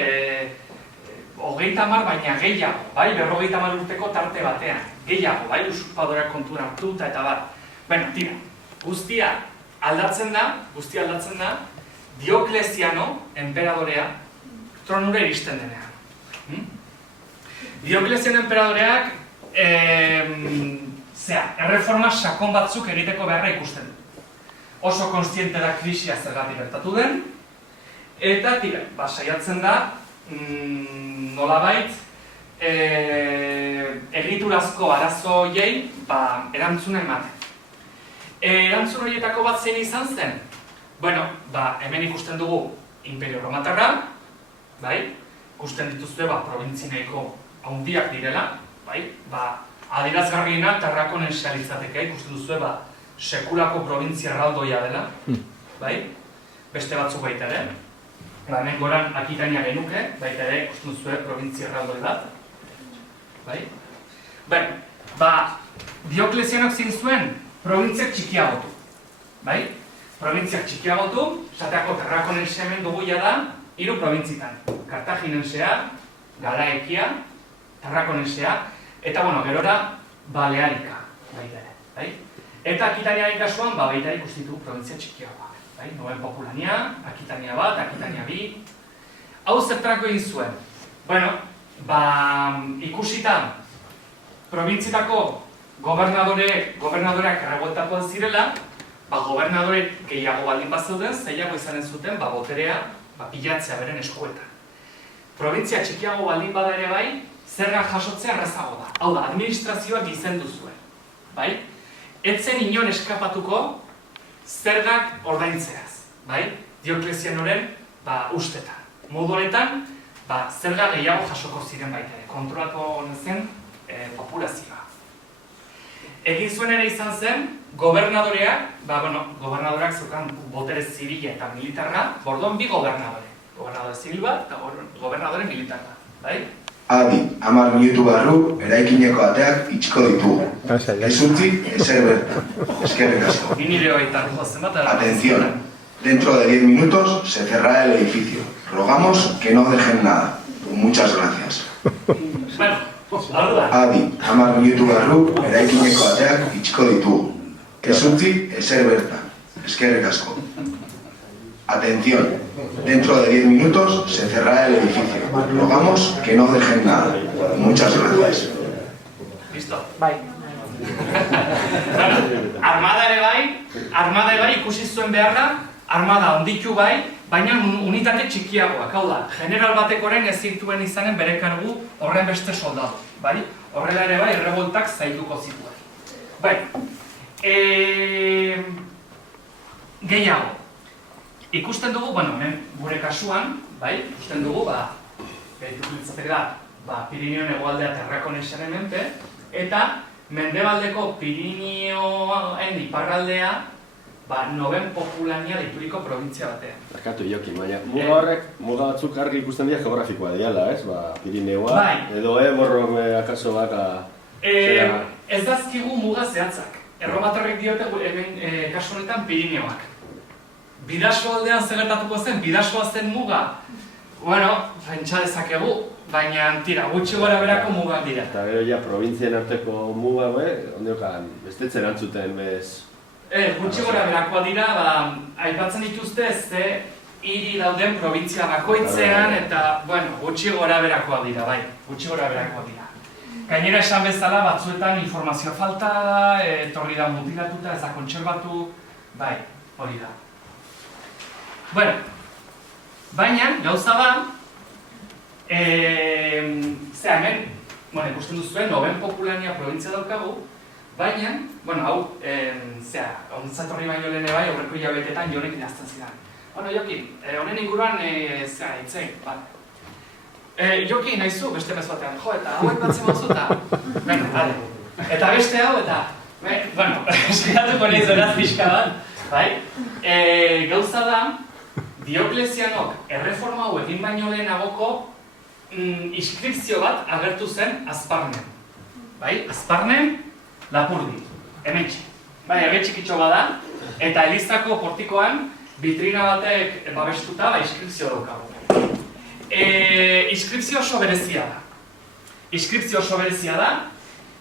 30 baina gehiago, bai, 50 urteko tarte batean, gehiago, bai, usurpadoreak kontura hartuta eta bar. Bueno, tira, guztia aldatzen da, Diokleziano, enperadorea, tronura iristen denean. Diokleziano enperadoreak, erreforma sakon batzuk egiteko beharra ikusten du. Oso kontziente da krisia zergatik gertatu den, eta tira, saiatzen da, nolabait, egiturazko arazo horiei erantzuna ematen. Erantzun horietako bat zein izan zen? Bueno, hemen ikusten dugu Imperio Erromatarra, bai? Ikusten dituzue, probintzineiko handiak direla, bai? Adierazgarriena Tarrakonense litzateke, ikusten duzue, sekulako provintzia erraldoia dela, bai? Beste batzuk baita ere. Hemen goran Akitania genuke, baita ere ikusten duzue provintzia erraldoi bat, bai? Dioklezianok zein zuen, probintziak txikiagotu, bai? Probintziak txikiagotu, esateako Tarrakonense hemen dugu jada, 3 probintzitan. Kartaginensea, Galaekia, Tarrakonensea, eta, bueno, gerora, Balearika, baita ere, bai? Eta Akitaniaren kasuan, baita ere ikustitu provintzia txikiagoak, bai? Noven Populania, Akitania bat, Akitania bi. Hau zertarako egin zuen? Bueno, ikusita, probintzietako gobernadoreak errebueltakoan zirela, gobernadore gehiago baldin bat zeuden, zeiago izanen zuten, boterea, pilatzea beren eskuetan. Provintzia txikiago baldin bada ere bai, zerga jasotzea errazago da. Hau da, administrazioak izendu zuen, bai? Etzen inon eskapatuko zergak ordaintzeaz, bai? Dioklezianoren, usteta. Modu honetan, zerga gehiago jasoko ziren baita ere, kontrolatu zen populazioa. Egin zuen ere izan zen, gobernadoreak, gobernadoreak zeukan botere zibila eta militarra, bordon bi gobernadore. Gobernadore zibil bat eta gobernadore militar bat, bai? Adi, 10 minutu barru, eraikineko ateak itxiko ditugu. Ez utzi, ezer bertan. Eskerrik asko. Atención, dentro de 10 minutos se cerrará el edificio. Rogamos que no dejen nada. Muchas gracias. Adi, 10 minutu barru, eraikineko ateak itxiko ditugu. Ez utzi, ezer bertan. Eskerrik asko. Atención, Dentro de 10 minutos se cerrará el edificio. Rogamos que no dejen nada. Muchas gracias. Listo. Bai. Armada ere bai ikusi zuen beharra, armada onditu bai, baina unitate txikiagoak, hau da, general batekoren ez zituen izanen bere kargu horren beste soldadu, bai? Horrela ere bai, erreboltak zailduko zituen. Bai, gehiago, ikusten dugu, bueno, gure kasuan, bai, ikusten dugu, behitu litzatek da, Pirineoen hegoaldea Terrakonexaren menpe, eta mendebaldeko Pirineoen iparraldea, Noven Populania deituriko provintzia batean. Barkatu, Jokin, baina muga horrek, muga batzuk argi ikusten dira geografikoa diala, ez? Pirineoa, edo Eborrok akaso baka... Ez dazkigu muga zehatzak. Erromatarrek diote hemen kasu honetan Pirineoak. Bidaso aldean zegertatuko zen, bidasoa zen muga. Bueno, rentsa dezakegu, baina tira, gutxi gora berako mugak dira. Eta gero ja, provintzien arteko muga, ondiokan, bestetzen antzuten bez... Gutxi gora berakoa dira, aipatzen dituzte ze hiri dauden provintzia bakoitzean eta, bueno, gutxi gora berakoa dira, bai, gutxi gora berakoa dira. Gainera esan bezala, batzuetan informazio falta da, etorri da mutilatuta, ez da kontserbatu, bai, hori da. Bueno, baina, gauza da, hemen, ikusten duzuen, Noven Populania provintzia daukagu, baina, bueno, hau, onzatorri baino lehene bai, aurreko hilabetetan Jonek idazten zidan. Bueno, Jokin, honen inguruan, itzei, Jokin, nahizu, beste mez batean, jo, eta hauek batzen mauzuta. Bueno, bale. Eta beste hau, eta, bueno, eskiratuko nahi zoraz pixka bat, bai? Gauza da, Dioklezianok erreforma hau egin baino lehenagoko inskripzio bat agertu zen Azparnen. Bai, Azparnen, Lapurdi, hementxe. Bai, ege txikitxo bada, eta Elizako portikoan vitrina batek babestuta inskripzio daukagu. Inskripzio oso berezia da. Inskripzio oso berezia da,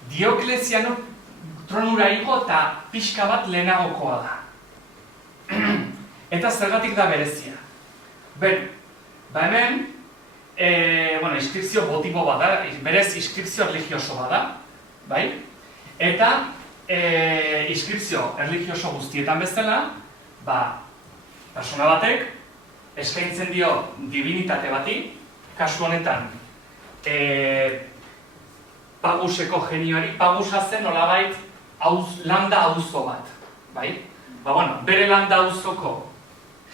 Diokleziano tronura igo eta pixka bat lehenagokoa da. Eta zergatik da berezia. Hemen, inskripzio botibo bada, berez inskripzio erligioso bada, bai? Eta inskripzio erligioso guztietan bezala, persona batek eskaintzen dio divinitate bati, kasu honetan Paguseko genioari, Pagusa zen nolabait landa auzo bat, bai? Bere landa auzoko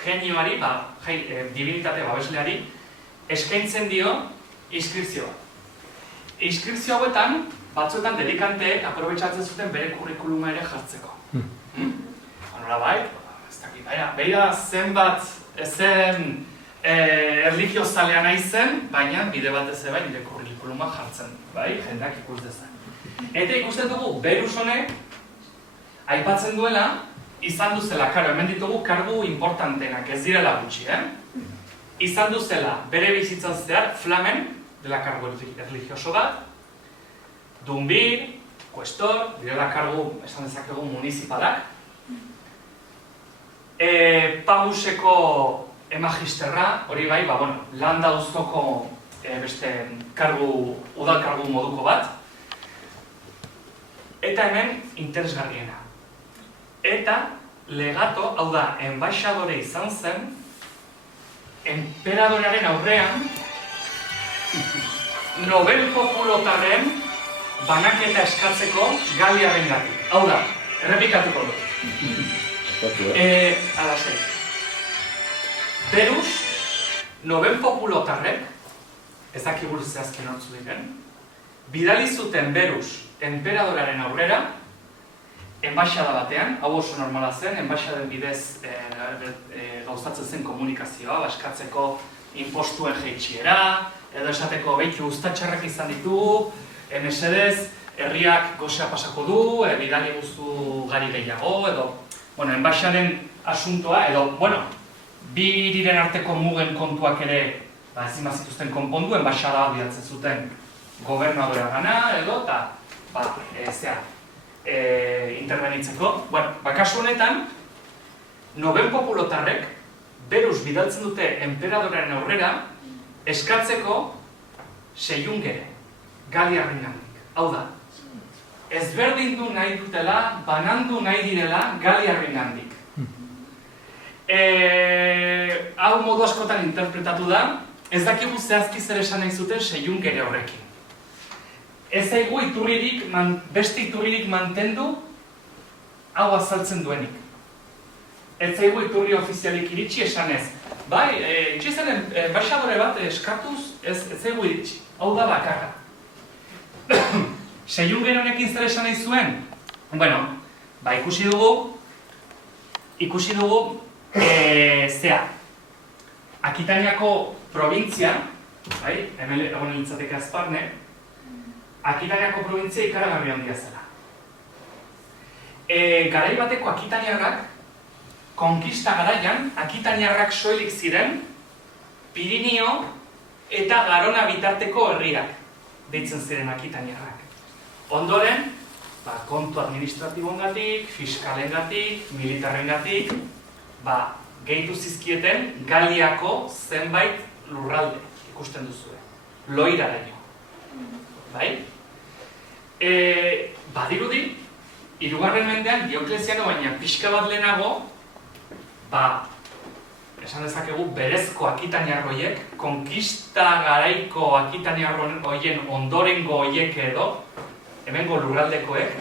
genioari, divinitate babesleari, eskaintzen dio inskripzio bat. Inskripzio hauetan, batzuetan delikanteek aprobetxatzen zuten bere kurrikuluma ere jartzeko. Nola bai, ez dakit, beira zenbat ezen erligiozalea nahi zen, baina bide batez eba nire kurrikuluma jartzen, bai, jendak ikus dezan. Eta ikusten dugu, Berus honek, aipatzen duela, izan duzela, hemen ditugu kargu importantenak, ez direla gutxi, izan duzela, bere bizitzan zehar, flamen, dela kargu erligioso bat, Dunbir, Kuestor, direla kargu, esan dezakegu, municipalak. Paguseko emagisterra, hori bai, landa auzoko beste udal kargu moduko bat. Eta hemen, interesgarriena. Eta legato, hau da, enbaixadore izan zen, enperadorearen aurrean, Noven Populotaren banaketa eskatzeko Galiaren gatik. Hau da, errepikatuko dut. Alasei. Berus, Noven Populotarrek, ez dakigur zehazken hortzu diren, bidali zuten Berus enperadorearen aurrera, enbaixada batean, hau oso normala zen, enbaixaden bidez gauzatzen zen komunikazioa, eskatzeko impostuen jeitxiera, edo esateko behitu ustatxarrak izan ditugu, mesedez, herriak gozea pasako du, bidali guztu gari gehiago, edo, enbaixaden asuntoa, edo, bi hiriren arteko mugen kontuak ere ezin bazituzten konpondu, enbaixada bidatzen zuten gobernadora gana, edo, eta, intervenitzeko. Kasu honetan, Noven Populotarrek beruz bidaltzen dute enperadorearen aurrera eskatzeko seiungere, galiarrengandik. Hau da, ezberdindu nahi dutela, banandu nahi direla galiarrengandik. Hau modu askotan interpretatu da, ez dakigu zehazki zer esan nahi zuten seiungere horrekin. Ez zaigu beste iturririk mantendu hau azaltzen duenik. Ez zaigu iturri ofizialik iritsi esanez. Bai, itxizaren baixadore bat eskatuz ez zaigu iritsi. Hau da bakarra. Seiungere honekin zer esan nahi zuen? Bueno, ba ikusi dugu zea. Akitaniako provintzia, bai, hemen egon litzateke Azparne, Akitaniako provintzia ikaragarri handia zela. Garai bateko akitaniarrak, konkista garaian, akitaniarrak soilik ziren, Pirinio eta Garona bitarteko herriak deitzen ziren akitaniarrak. Ondoren, kontu administratibongatik, fiskalengatik, militarrengatik, gehitu zizkieten Galiako zenbait lurralde ikusten duzue. Loiraraino. Bai? Badirudi, 3. mendean Diokleziano baina pixka bat lehenago, esan dezakegu berezko akitaniar horiek, konkista garaiko akitaniar horien ondorengo horiek edo, hemengo lurraldekoek,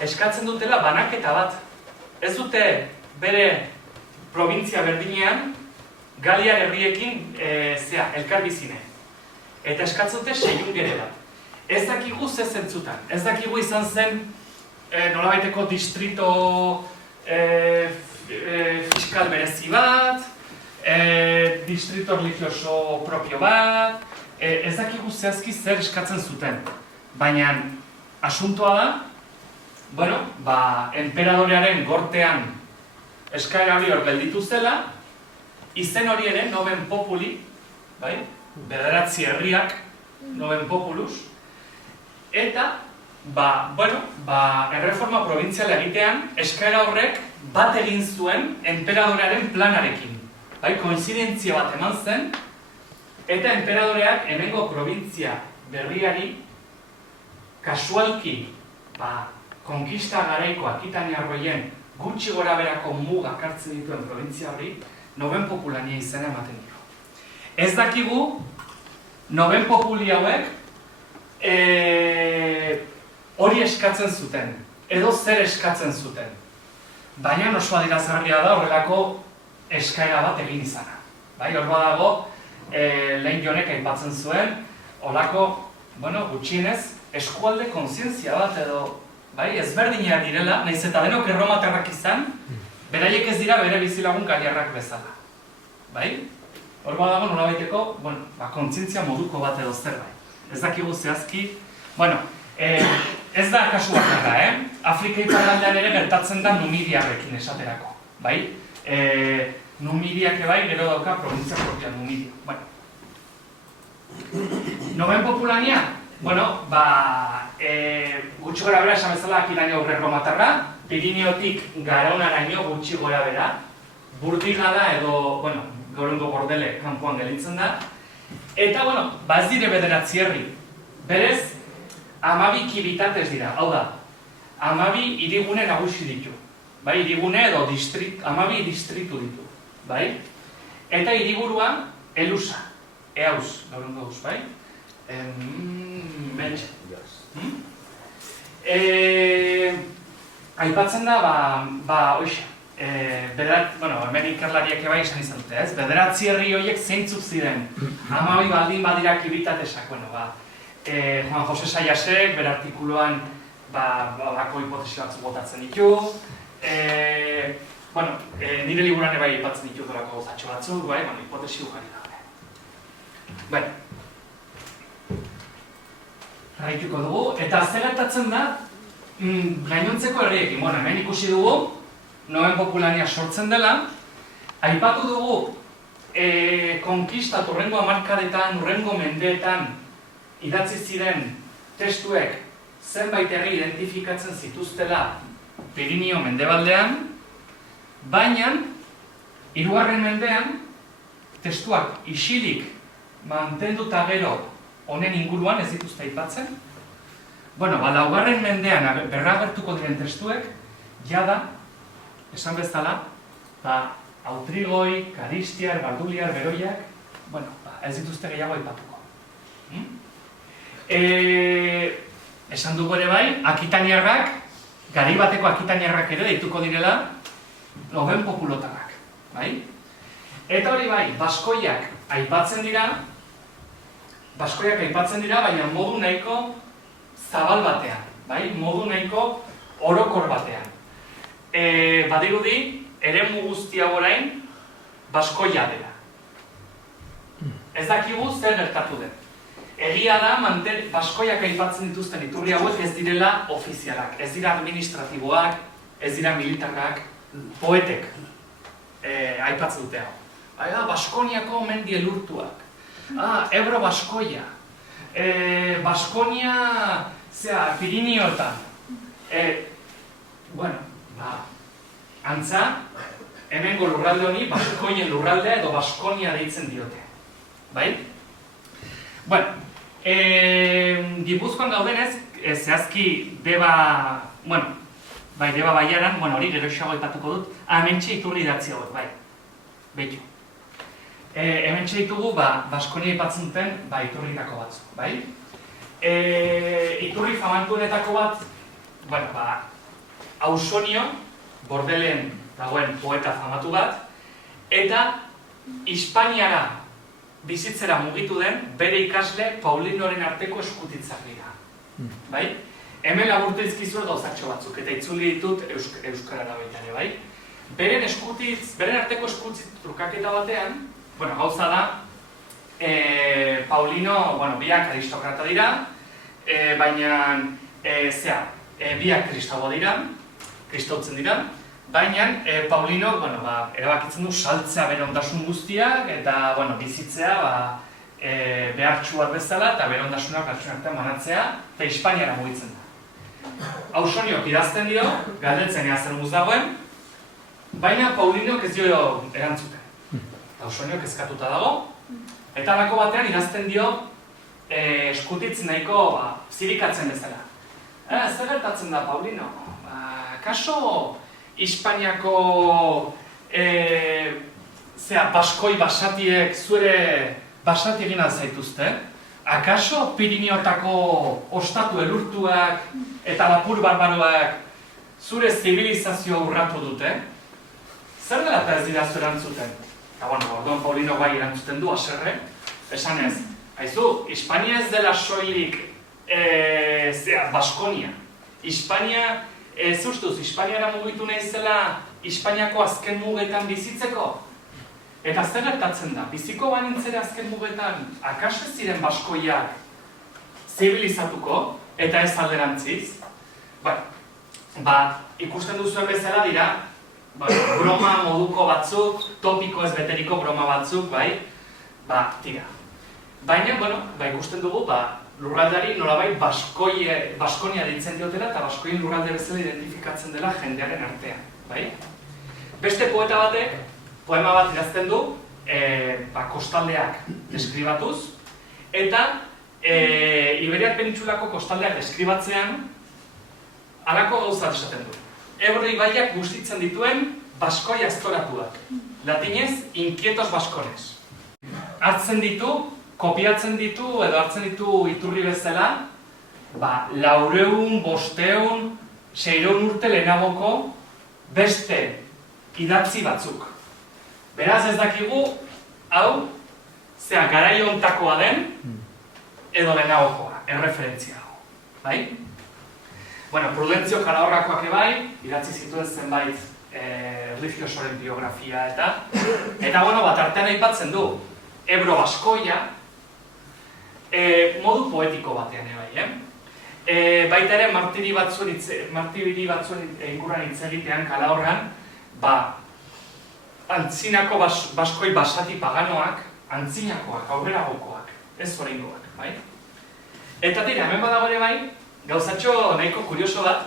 eskatzen dutela banaketa bat. Ez dute bere provintzia berdinean, Galiar herriekin elkarbizine. Eta eskatzen dute seiungere bat. Ez dakigu ze zentzutan. Ez dakigu izan zen nolabaiteko distrito fiskal berezi bat, distrito religioso propio bat, ez dakigu zehazki zer eskatzen zuten. Baina asuntoa da, enperadorearen gortean eskaera hori hor gelditu zela, izen hori ere, nomen populi, bederatzi herriak, nomen populus, eta, erreforma provintziala egitean, eskaera horrek bat egin zuen enperadorearen planarekin. Koinzidentzia bat eman zen, eta enperadoreak hemengo provintzia berriari kasualki, konkista garaiko akitaniarroien gutxi gora berako mugak hartzen dituen provintzia hori, noben populania izena ematen dio. Ez dakigu, noben populi hauek hori eskatzen zuten, edo zer eskatzen zuten. Baina oso adierazgarria da horrelako eskaera bat egin izana. Hor badago, lehen Jonek aipatzen zuen, horrelako, gutxienez, eskualde kontzientzia bat edo ezberdinak direla, nahiz eta denok erromatarrak izan, beraiek ez dira bere bizilagun galiarrak bezala. Hor badago nolabaiteko, kontzientzia moduko bat edo zerbait. Ez dakigu zehazki, ez da kasu bakarra, Afrika iparraldean ere gertatzen da Numidiarrekin esaterako. Numidiak gero dauka provintzia propia Numidia. Nomen populania? Gutxi gora bera esan bezala akitania aurre erromatarra, Piriniotik Garonaraino gutxi gora bera, Burdigada edo, Gorengo Bordele kanpoan gelitzen da, eta, ez dire bederatzi herri. Berez, 12 kibitatez dira, hau da, 12 hirigune nagusi ditu. Hirigune edo 12 distritu ditu. Eta hiriburua Elusa, Eauz, Gorengo Eauz, Mentxe. Aipatzen da, hemen ikerlariak eba izan izan dute, bederatzi herri horiek zeintzuk ziren, 12 baldin badira kibitatesak, Juan Jose Sayasek, bere artikuluan, bako hipotesi batzuk botatzen ditu, nire liburan eba aipatzen ditu dorako gozatxo batzuk, hipotesi ugari daude. Gaituko dugu, eta zer gertatzen da gainontzeko herriekin. Hemen ikusi dugu, nomen populania sortzen dela, aipatu dugu konkista hurrengo hamarkadetan, hurrengo mendeetan idatzi ziren testuek zenbait herri identifikatzen zituztela Pirinio mendebaldean, baina Hirugarren mendean, testuak isilik mantenduta gero honen inguruan ez dituzte aipatzen. Laugarren mendean berragertuko diren testuek, jada, esan bezala, Autrigoi, Karistiar, Barduliar, Beroiak, ez dituzte gehiago aipatuko. Esan dugu ere bai, akitaniarrak, garai bateko akitaniarrak ere deituko direla, loben populotarrak. Eta hori bai, baskoiak aipatzen dira, baina modu nahiko zabal batean, modu nahiko orokor batean. Badirudi, eremu guztia orain, baskoia dela. Ez dakigu zer gertatu den. Egia da, baskoiak aipatzen dituzten iturri hauek ez direla ofizialak, ez dira administratiboak, ez dira militarrak, poetek aipatzen dute hau. Baskoniako mendi elurtuak, Ebro Baskoia, Baskonia, Pirinioetan. Antza, hemengo lurralde honi Baskoien lurraldea edo Baskonia deitzen diote. Gipuzkoan gaudenez, zehazki Deba Baiaran, hori gero esago aipatuko dut, hementxe iturri idatzi hauek, behitu. Hementxe ditugu, Baskonia aipatzen duten, iturritako batzuk, iturri famantuenetako bat, Ausonio, Bordelen dagoen poeta famatu bat, eta Hispaniara bizitzera mugitu den bere ikasle Paulinoren arteko eskutitzak dira. Hemen laburtu izkizu gauzatxo batzuk, eta itzuli ditut euskarara baita ere, Beren arteko eskutitz trukaketa batean, gauza da, Paulino, biak aristokrata dira, baina, biak kristautzen dira, baina Paulino erabakitzen du saltzea bere ondasun guztiak eta bizitzea behartsuak bezala eta bere ondasunak artean banatzea eta Hispaniara mugitzen da. Ausoniok idazten dio, galdetzen ea zer guz dagoen, baina Paulinok ez dio erantzuten. Ausoniok kezkatuta dago, eta alako batean idazten dio eskutitz nahiko zirikatzen bezala. Zer gertatzen da, Paulino? Kaso Hispaniako baskoi basatiek zure basati egin alzaituzte? Akaso Pirineotako ostatu elurtuak eta lapur barbaroak zure zibilizazioa urratu dute? Zer dela eta ez dira zu erantzuten? Eta orduan Paulino bai erantzuten du, haserre, esanez, haizu, Hispania ez dela soilik Baskonia. Hispania, ez ustuz, Hispaniara mugitu nahi zela Hispaniako azken mugetan bizitzeko? Eta zer gertatzen da, biziko banintzera azken mugetan, akaso ez ziren baskoiak zibilizatuko eta ez alderantziz? Ikusten duzuen bezala dira, broma moduko batzuk, topiko ez beteriko broma batzuk, tira. Baina, ikusten dugu, lurraldari nolabait Baskonia deitzen diotela eta Baskoien lurralde bezala identifikatzen dela jendearen artean. Beste poeta batek, poema bat idazten du, kostaldeak deskribatuz, eta Iberiar penintsulako kostaldeak deskribatzean halako gauzat esaten du. Ebro ibaiak bustitzen dituen baskoi aztoratuak. Latinez, inquietos baskones. Kopiatzen ditu edo hartzen ditu iturri bezala, 400, 500, 600 urte lehenagoko beste idatzi batzuk. Beraz ez dakigu, hau, garai hontakoa den, edo lehenagokoa, erreferentzia hau. Prudentzio Calahorrakoak ebai, idatzi zituen zenbait religiosoren biografia eta artean aipatzen du, Ebro Baskoia, modu poetiko batean ebai. Baita ere, martiri batzuen inguruan hitz egitean Calahorran, antzinako baskoi basati paganoak, antzinakoak, aurreragokoak, ez oraingoak. Eta tira, hemen badago ere bai, gauzatxo nahiko kurioso bat,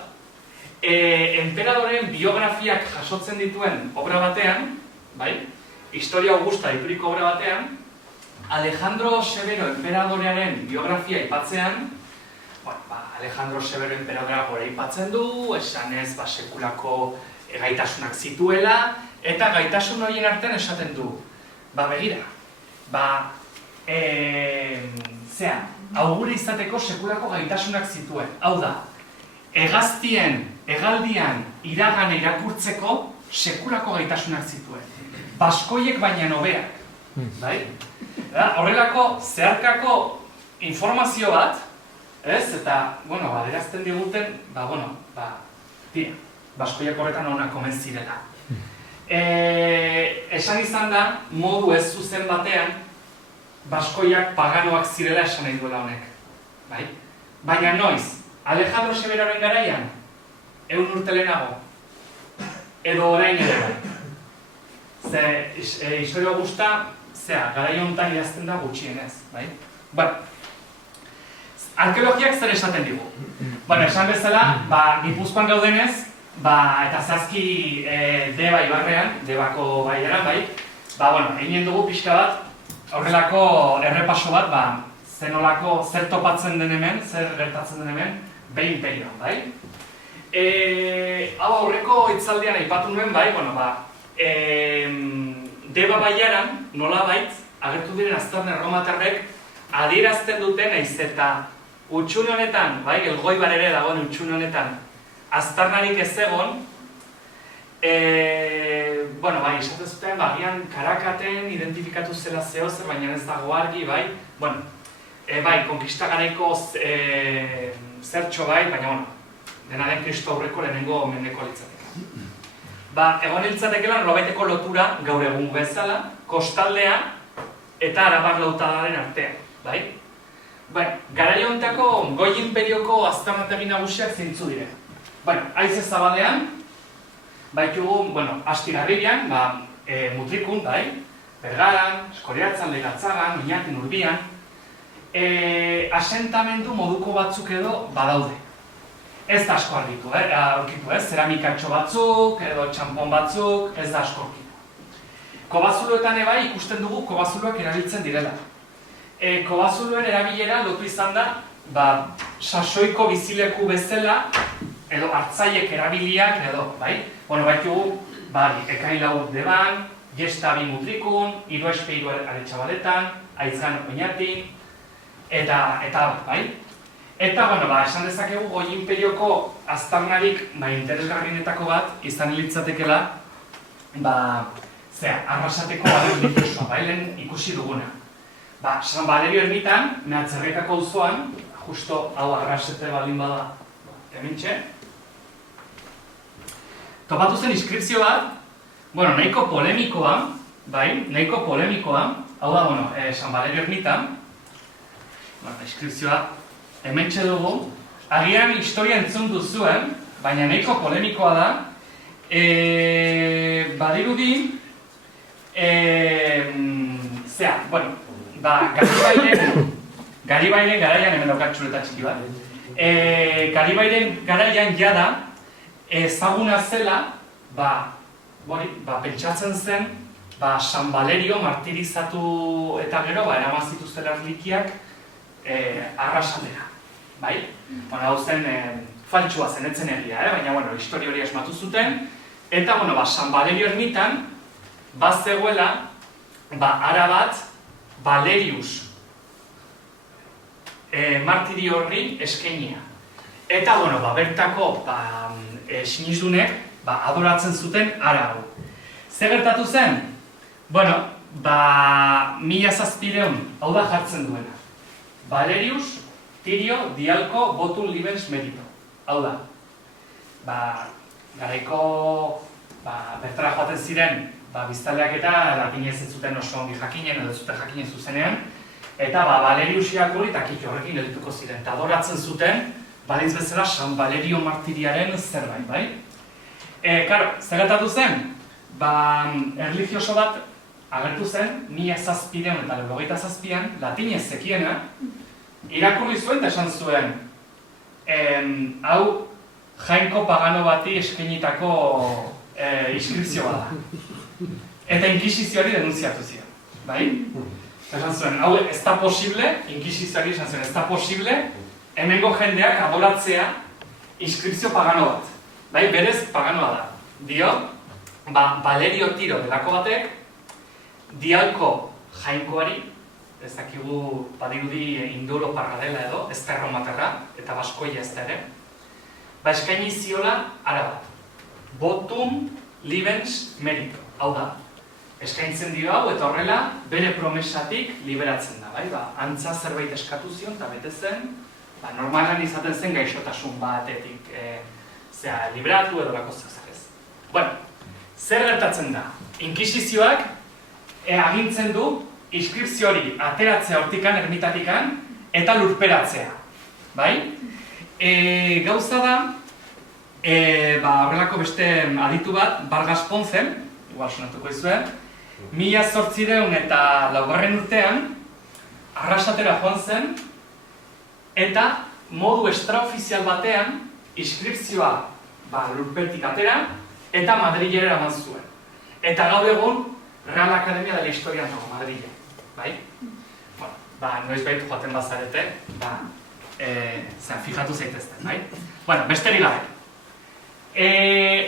enperadoren biografiak jasotzen dituen obra batean, bai? Historia Augusta ituriko obra batean, Alejandro Severo enperadorearen biografia aipatzean, Alejandro Severo enperadorea gore aipatzen du, esanez sekulako gaitasunak zituela, eta gaitasun horien artean esaten du, begira, augure izateko sekulako gaitasunak zituen. Hau da, hegaldian iragana irakurtzeko sekulako gaitasunak zituen. Baskoiek baina nobeak, bai? Horrelako zeharkako informazio bat, eta, adierazten diguten, baskoiek horretan onak omen zirela. Esan izan da, modu ez zuzen batean, baskoiak paganoak zirela esan nahi duela honek. Baina noiz, Alejandro Severoren garaian, 100 urte lehenago, edo orain ere bai. Ze Historia Augusta, garai honetan idazten da gutxienez, bai? Arkeologiak zer esaten digu? Esan bezala, Gipuzkoan gaudenez, eta zehazki Deba ibarrean, Debako baiaran, bai? Egin dugu pixka bat, horrelako errepaso bat, zer topatzen den hemen, zer gertatzen den hemen, behin imperioan, bai? Hau aurreko hitzaldian aipatu nuen, bai, Deba baiaran, nolabait, agertu diren aztarna erromatarrek adierazten duten naiz eta utxune honetan, bai, Elgoibar ere dagoen utxune honetan, aztarnarik ez egon, esaten zuten, agian Karakaten identifikatu zela zehozer, baina ez dago argi, bai, konkista garaiko zertxo bai, baina, dena den Kristo aurreko lehenengo mendeko litzateke. Egon litzatekela nolabaiteko lotura gaur egun bezala, kostaldea eta Arabar lautadaren artean, bai? Garai honetako Goi Inperioko aztarnategi nagusiak zeintzu dire. Haize Zabalean, baitugu, Astigarribian, Mutrikun, bai? Bergaran, Eskoriatzan, Leratzagan, Oñatin, Urbian, asentamendu moduko batzuk edo badaude. Ez da asko aurkitu, zeramikatxo batzuk, edo txampon batzuk, ez da asko aurkitu. Kobazuloetan ebai ikusten dugu kobazuloak erabiltzen direla. Kobazuluen erabilera lotu izan da, sasoiko bizileku bezala, edo hartzaiek erabiliak, edo, bai? Baitugu, Ekailau Deban, Jestabi Mutrikun, Iruespe Aretxabaletan, Aitzgan Oñatin, eta, bai? Eta, esan dezakegu Goi Inperioko aztarnarik interesgarrienetako bat izan litzatekela Arrasateko Arrasateko lehen ikusi duguna. San Valerio ermitan, Meatzerrekako auzoan, justo hau Arrasate baldin bada hementxe, topatu zen inskripzio bat, nahiko polemikoa, hau da, San Valerio ermitan, inskripzioa hementxe dugu, agian historia entzun duzuen, baina nahiko polemikoa da, badirudi, Garibairen garaian, hemen daukat txuleta txiki bat, Garibairen garaian jada ezaguna zela, pentsatzen zen, San Valerio martirizatu eta gero, eraman zituztela erlikiak Arrasatera. Bai? Hau zen, faltsua zen, etzen egia, baina, historia hori asmatu zuten, eta, San Valerio ermitan, bazegoela, ara bat, Valerius martiri horri eskenia. Eta, bertako sinizunek adoratzen zuten ara hau. Zer gertatu zen? 1700, hau da jartzen duena. Valerius Tirio Dialko Botul Libens Merito. Hau da, garaiko bertara joaten ziren biztanleak eta latinez ez zuten oso ongi jakinen edo ez zuten jakinen zuzenean, eta Valerius irakurri eta kito horrekin geldituko ziren. Eta adoratzen zuten, balitz bezala San Valerio martiriaren zerbait, bai? Zer gertatu zen? Erlijioso bat agertu zen, 1787an, latinez zekiena, irakurri zuen eta esan zuen, hau Jainko pagano bati eskenitako inskripzioa da. Eta inkisizioari denunziatu ziren, bai? Esan zuen, hau ez da posible, inkisizioari esan zuen, ez da posible, hemengo jendeak adoratzea inskripzio pagano bat. Bai, berez paganoa da. Dio, Valerio Tiro delako batek, Dialko jainkoari, ez dakigu badirudi indoeuroparra dela edo, ez da erromatarra, eta baskoia ez da ere, eskaini ziola ara bat. Votum libens merito. Hau da, eskaintzen dio hau eta horrela bere promesatik liberatzen da, bai? Antza zerbait eskatu zion eta bete zen, normalan izaten zen gaixotasun batetik liberatu edo lako zazarez. Bueno, zer gertatzen da? Inkisizioak agintzen du inskripzio hori ateratzea hortikan, ermitatikan, eta lurperatzea, bai? Gauza da, horrelako beste aditu bat, Vargas Ponce, igual sonatuko izuen, 1800 eta 4. urtean, Arrasatera joan zen, eta modu extraofizial batean, inskripzioa lurpetik atera, eta Madrilera eman zuen. Eta gaur egun, Real Academia de la Historia dago, Madrile, bai? Noiz baitu joaten bazarete, fijatu zaitezten, bai? Bueno, besteri gabe.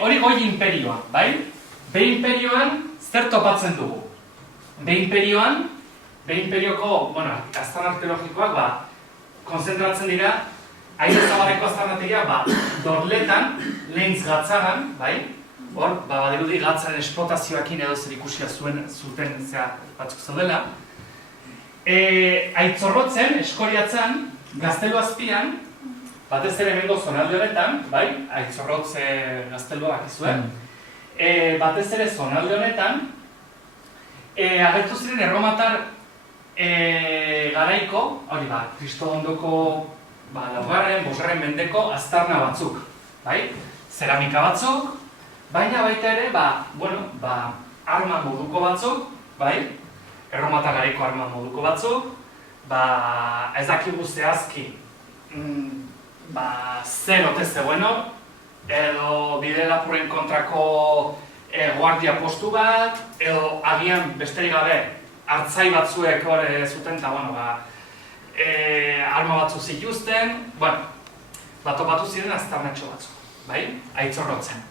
Hori goi imperioa, bai? Be imperioan zer topatzen dugu? Be imperioko, aztarna arkeologikoak, konzentratzen dira, Aire Zabaleko aztarnategia, Dorletan, Lehintz Gatzagan, bai? Hor, badirudi gatzaren esplotazioakin edo zer ikusia zuten batzuk zaudela. Aitzorrotzen, Eskoriatzen, Gaztelu azpian, batez ere hemengo zonalde honetan, bai? Aitzorrotze gazteluak izuen. Batez ere zonalde honetan, agertu ziren erromatar garaiko, hori Kristodondoko 4. mendeko aztarna batzuk, bai? Zeramika batzuk, baina baita ere, arma moduko batzuk, bai? Erromatar garaiko arma moduko batzuk, ez dakigu zehazki zer ote zegoen hor, edo bide lapurren kontrako guardia postu bat, edo agian besterik gabe hartzai batzuek hor zuten, eta arma batzu zituzten, topatu ziren aztarnatxo batzuk, bai? Aitzorrotzen.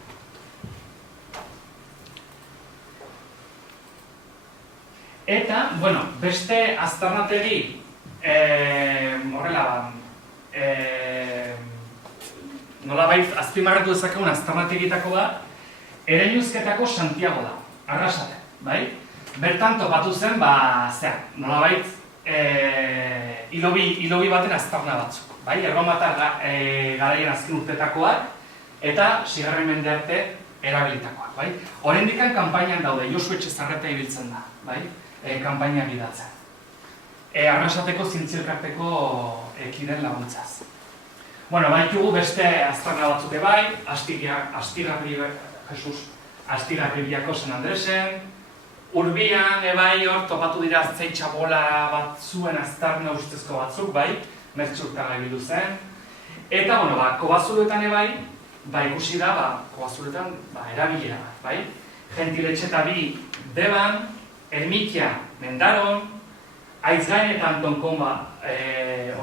Eta, beste aztarnategi, horrela, nolabait azpimarratu dezakegun aztarnategitako da, Ereñuzketako Santiago da, Arrasate, bai? Bertan topatu zen, nolabait, hilobi baten aztarna batzuk, bai? Erromatar garaien azken urtetakoak, eta 6. mende arte erabilitakoak, bai? Oraindikan kanpainan daude, Josu Etxezarreta ibiltzen da, bai? Kanpaina gidatzen. Arrasateko zientzilkarteko ekiden laguntzaz. Baitugu beste aztarna batzuk bai, Astigarribiako San Andresen, Urbian, ebai hor, topatu dira zeitxa bola batzuen aztarna ustezko batzuk, bai, Mertxurtaga ebidu zen. Eta, Kobazuluetan ebai, ikusi da, Kobazuluetan erabilera bat, bai. Gentiletxe eta bi Deban, Ermitia, Mendaron, Aitzgain eta Antonkon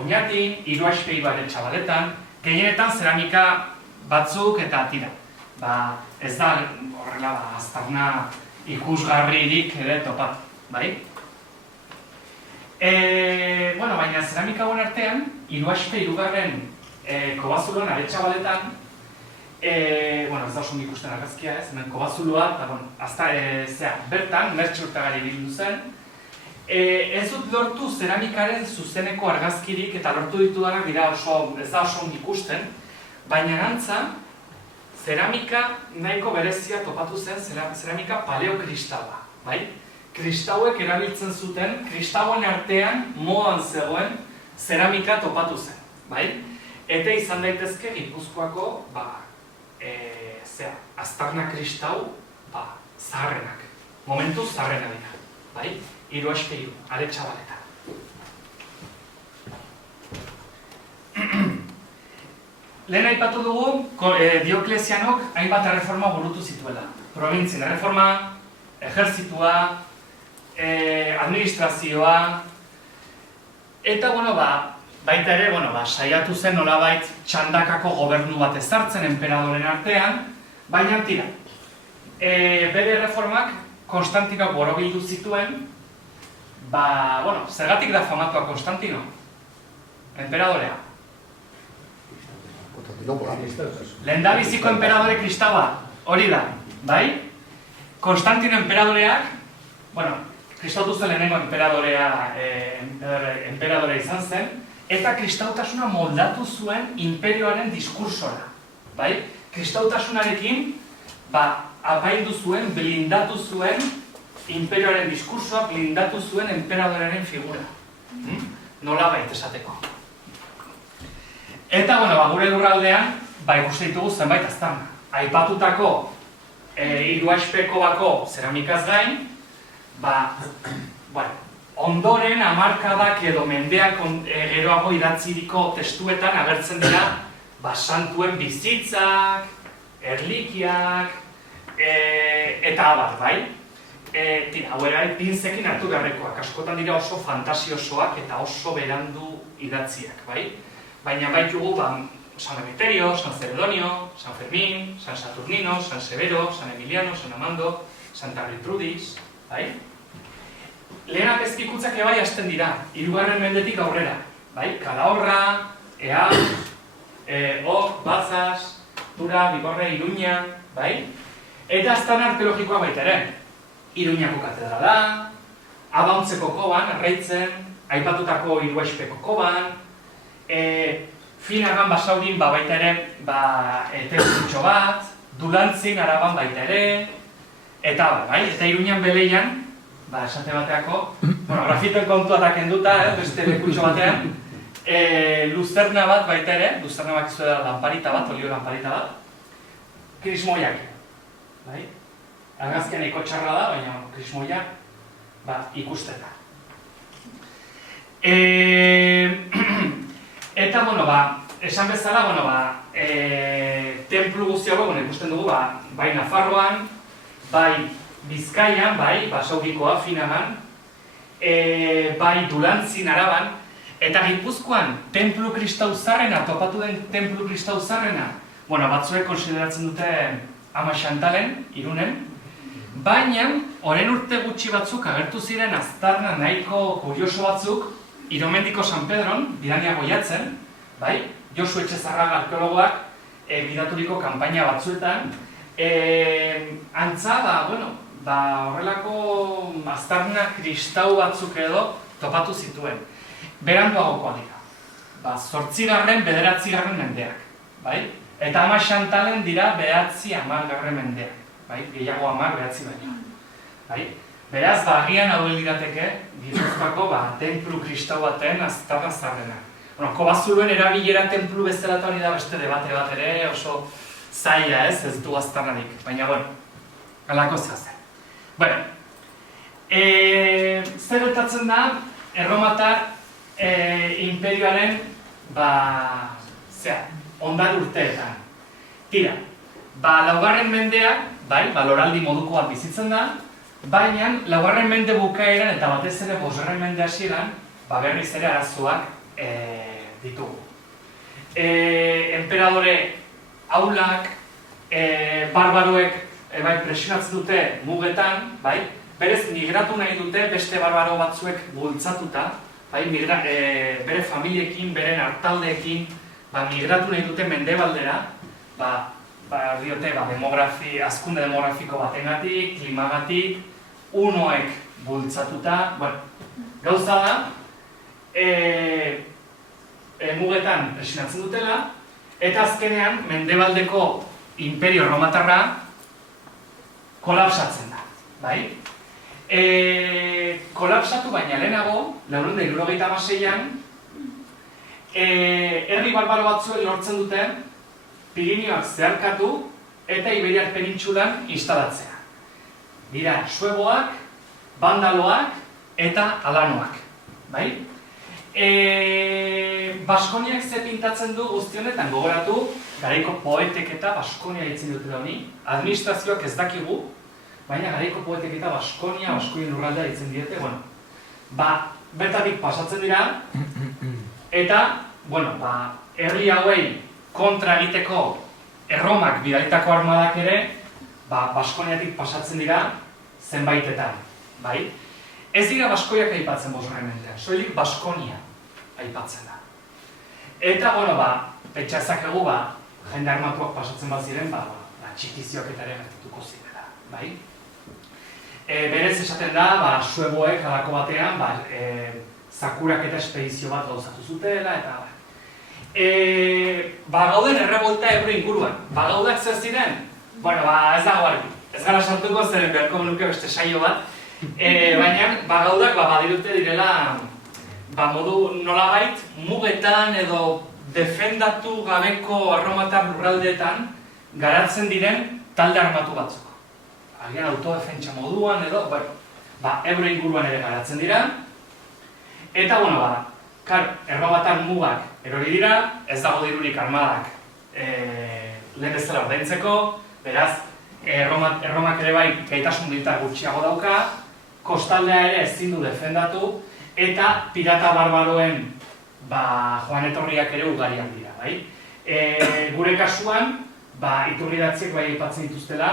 Oñatin, Iruaspei bare Txabaletan, gehienetan zeramika batzuk eta tira. Ez da horrela aztarna ikusgarririk ere topat, bai? Baina zeramika hauen artean, Iruaspei 2. Kobazuloan Aretxabaletan, ez da oso ikusten argazkia ez, hemen Kobazulua, bertan, Mertxurtagari bildu zen, ez dut lortu zeramikaren zuzeneko argazkirik eta lortu ditudanak dira ez da oso ikusten, baina antza, zeramika nahiko berezia topatu zen zeramika paleokristaua, bai? Kristauek erabiltzen zuten, kristauen artean modan zegoen zeramika topatu zen, bai? Eta izan daitezke Gipuzkoako, aztarna kristau, zaharrenak, momentu zaharrena dira, bai? Iruaspei, Aretxabaleta. Lehen aipatu dugu, Dioklezianok hainbat erreforma burutu zituela. Provintzien erreforma, ejertzitua, administrazioa, eta, baita ere, saiatu zen nolabait txandakako gobernu bat ezartzen enperadoren artean, baina tira. Bere reformak Konstantinok borobildu zituen, zergatik da famatua Konstantino? Enperadorea. Lehendabiziko enperadore kristaua, hori da, bai? Konstantino enperadoreak, kristautu zen lehenengo enperadorea izan zen, eta kristautasuna moldatu zuen imperioaren diskursora, bai? Kristautasunarekin, apaindu zuen, blindatu zuen imperioaren diskursoa, blindatu zuen enperadorearen figura. Nolabait esateko. Eta, gure lurraldean, ikuste ditugu zenbait aztarna. Aipatutako hiruaizpeko bako zeramikaz gain, ondoren hamarkadak edo mendeak geroago idatziriko testuetan agertzen dira santuen bizitzak, erlikiak, eta abar, bai? Hau ere, pinzekin hartu beharrekoak, askotan dira oso fantasiosoak eta oso berandu idatziak, bai? Baina baitugu, San Emeterio, San Celedonio, San Fermín, San Saturnino, San Severo, San Emiliano, San Amando, Santa Gertrudis, bai? Lehenak ezkikutzak ebai hasten dira, 3. mendetik aurrera, bai? Calahorra, Ea, Ok, Bazas, Tura, Bigorre, Iruña, bai? Eta aztarna arkeologikoa baita ere. Iruñako katedrala, Abauntzeko koban, Arraitzen, aipatutako hiruaizpeko koban, Finagan Basaudin baita ere templutxo bat, Dulantzin Araban baita ere, eta Iruñan Beleian, esate bateako, grafitoen kontua kenduta, beste lekutxo batean, luzerna bat baita ere, luzerna bat izu da lamparita bat, olio lamparita bat, krismoiak, argazkian eko txarra da, baina krismoiak ikusteta. Eta, esan bezala, templu guztiago, ikusten dugu, bai Nafarroan, bai Bizkaian, bai Basaurikoa, Finagan, bai Dulantzin Araban, eta Gipuzkoan templu kristau zarrena, topatu den templu kristau zarrena, batzuek konsideratzen dute Ama Xantalen, Irunen, baina, orain urte gutxi batzuk agertu ziren aztarna nahiko kurioso batzuk, Iromendiko San Pedron, Bidania Goiatzen, Josu Etxezarraga arkeologoak bidaturiko kanpaina batzuetan, antza, horrelako aztarna kristau batzuk edo topatu zituen. Beranduagokoa dira. 8. 9. mendeak, eta Ama Xantalen dira 9. mendeak, gehiago 10, 9 baino. Beraz, agian hau lirateke, Gipuzkoako templu kristau baten aztarna zarrena. Kobazuluen erabilera templu bezala eta hori da beste debate bat ere, oso zaila ez du aztarnarik. Baina, alako zehazen. Zer gertatzen da, Erromatar imperioaren, ondar urteetan. Tira, 9. mendeak, loraldi moduko bat bizitzen da, baina, 9. mende bukaeran eta batez ere 5. mende hasieran, berriz ere arazoak ditugu. Enperadore aulak, barbaroek presionatzen dute mugetan, berez migratu nahi dute beste barbaro batzuek bultzatuta, bere familiekin, bere artaldeekin, migratu nahi dute mendebaldera, azkunde demografiko batengatik, klimagatik, unoek bultzatuta, gauza da, mugetan presionatzen dutela, eta azkenean mendebaldeko imperio erromatarra kolapsatzen da. Kolapsatu baina lehenago, 976an, herri barbaro batzuek lortzen duten Pirinioak zeharkatu eta Iberiar penintsulan instalatzea. Dira, sueboak, bandaloak eta alanoak. Baskoniak ze pintatzen du guzti honetan, gogoratu, garaiko poetek eta Baskonia ditzen dutela honi, administrazioak ez dakigu, baina garaiko poetek eta Baskonia, Baskoien lurraldea ditzen diete, bertatik pasatzen dira, eta, herri hauei kontra egiteko Erromak bidalitako armadak ere, Baskoniatik pasatzen dira zenbaitetan, bai? Ez dira Baskoiak aipatzen bosgarren mendean, soilik Baskonia aipatzen da. Eta, pentsa ezakegu, jende armatuak pasatzen bat ziren, txikizioak eta ere gertatuko zirela, bai? Berez esaten da, sueboek halako batean, zakurak eta espedizio bat gauzatu zutela, eta gauden errebolta Ebro inguruan. Gaudak zer ziren? Ez dago argi. Ez gara sartuko zeren beharko nuke beste saio bat. Baina, gaudak badirute direla modu nolabait mugetan edo defendatu gabeko erromatar lurraldeetan garatzen diren talde armatu batzuk. Agian autodefentsa moduan edo, Ebro inguruan ere garatzen dira. Eta, erromatar mugak erori dira, ez dago dirurik armadak lehen bezala ordaintzeko, beraz, erromak ere bai gaitasun militar gutxiago dauka, kostaldea ere ezin du defendatu, eta pirata barbaroen joan etorriak ere ugariak dira, bai? Gure kasuan, iturridatziek bai aipatzen dituztela,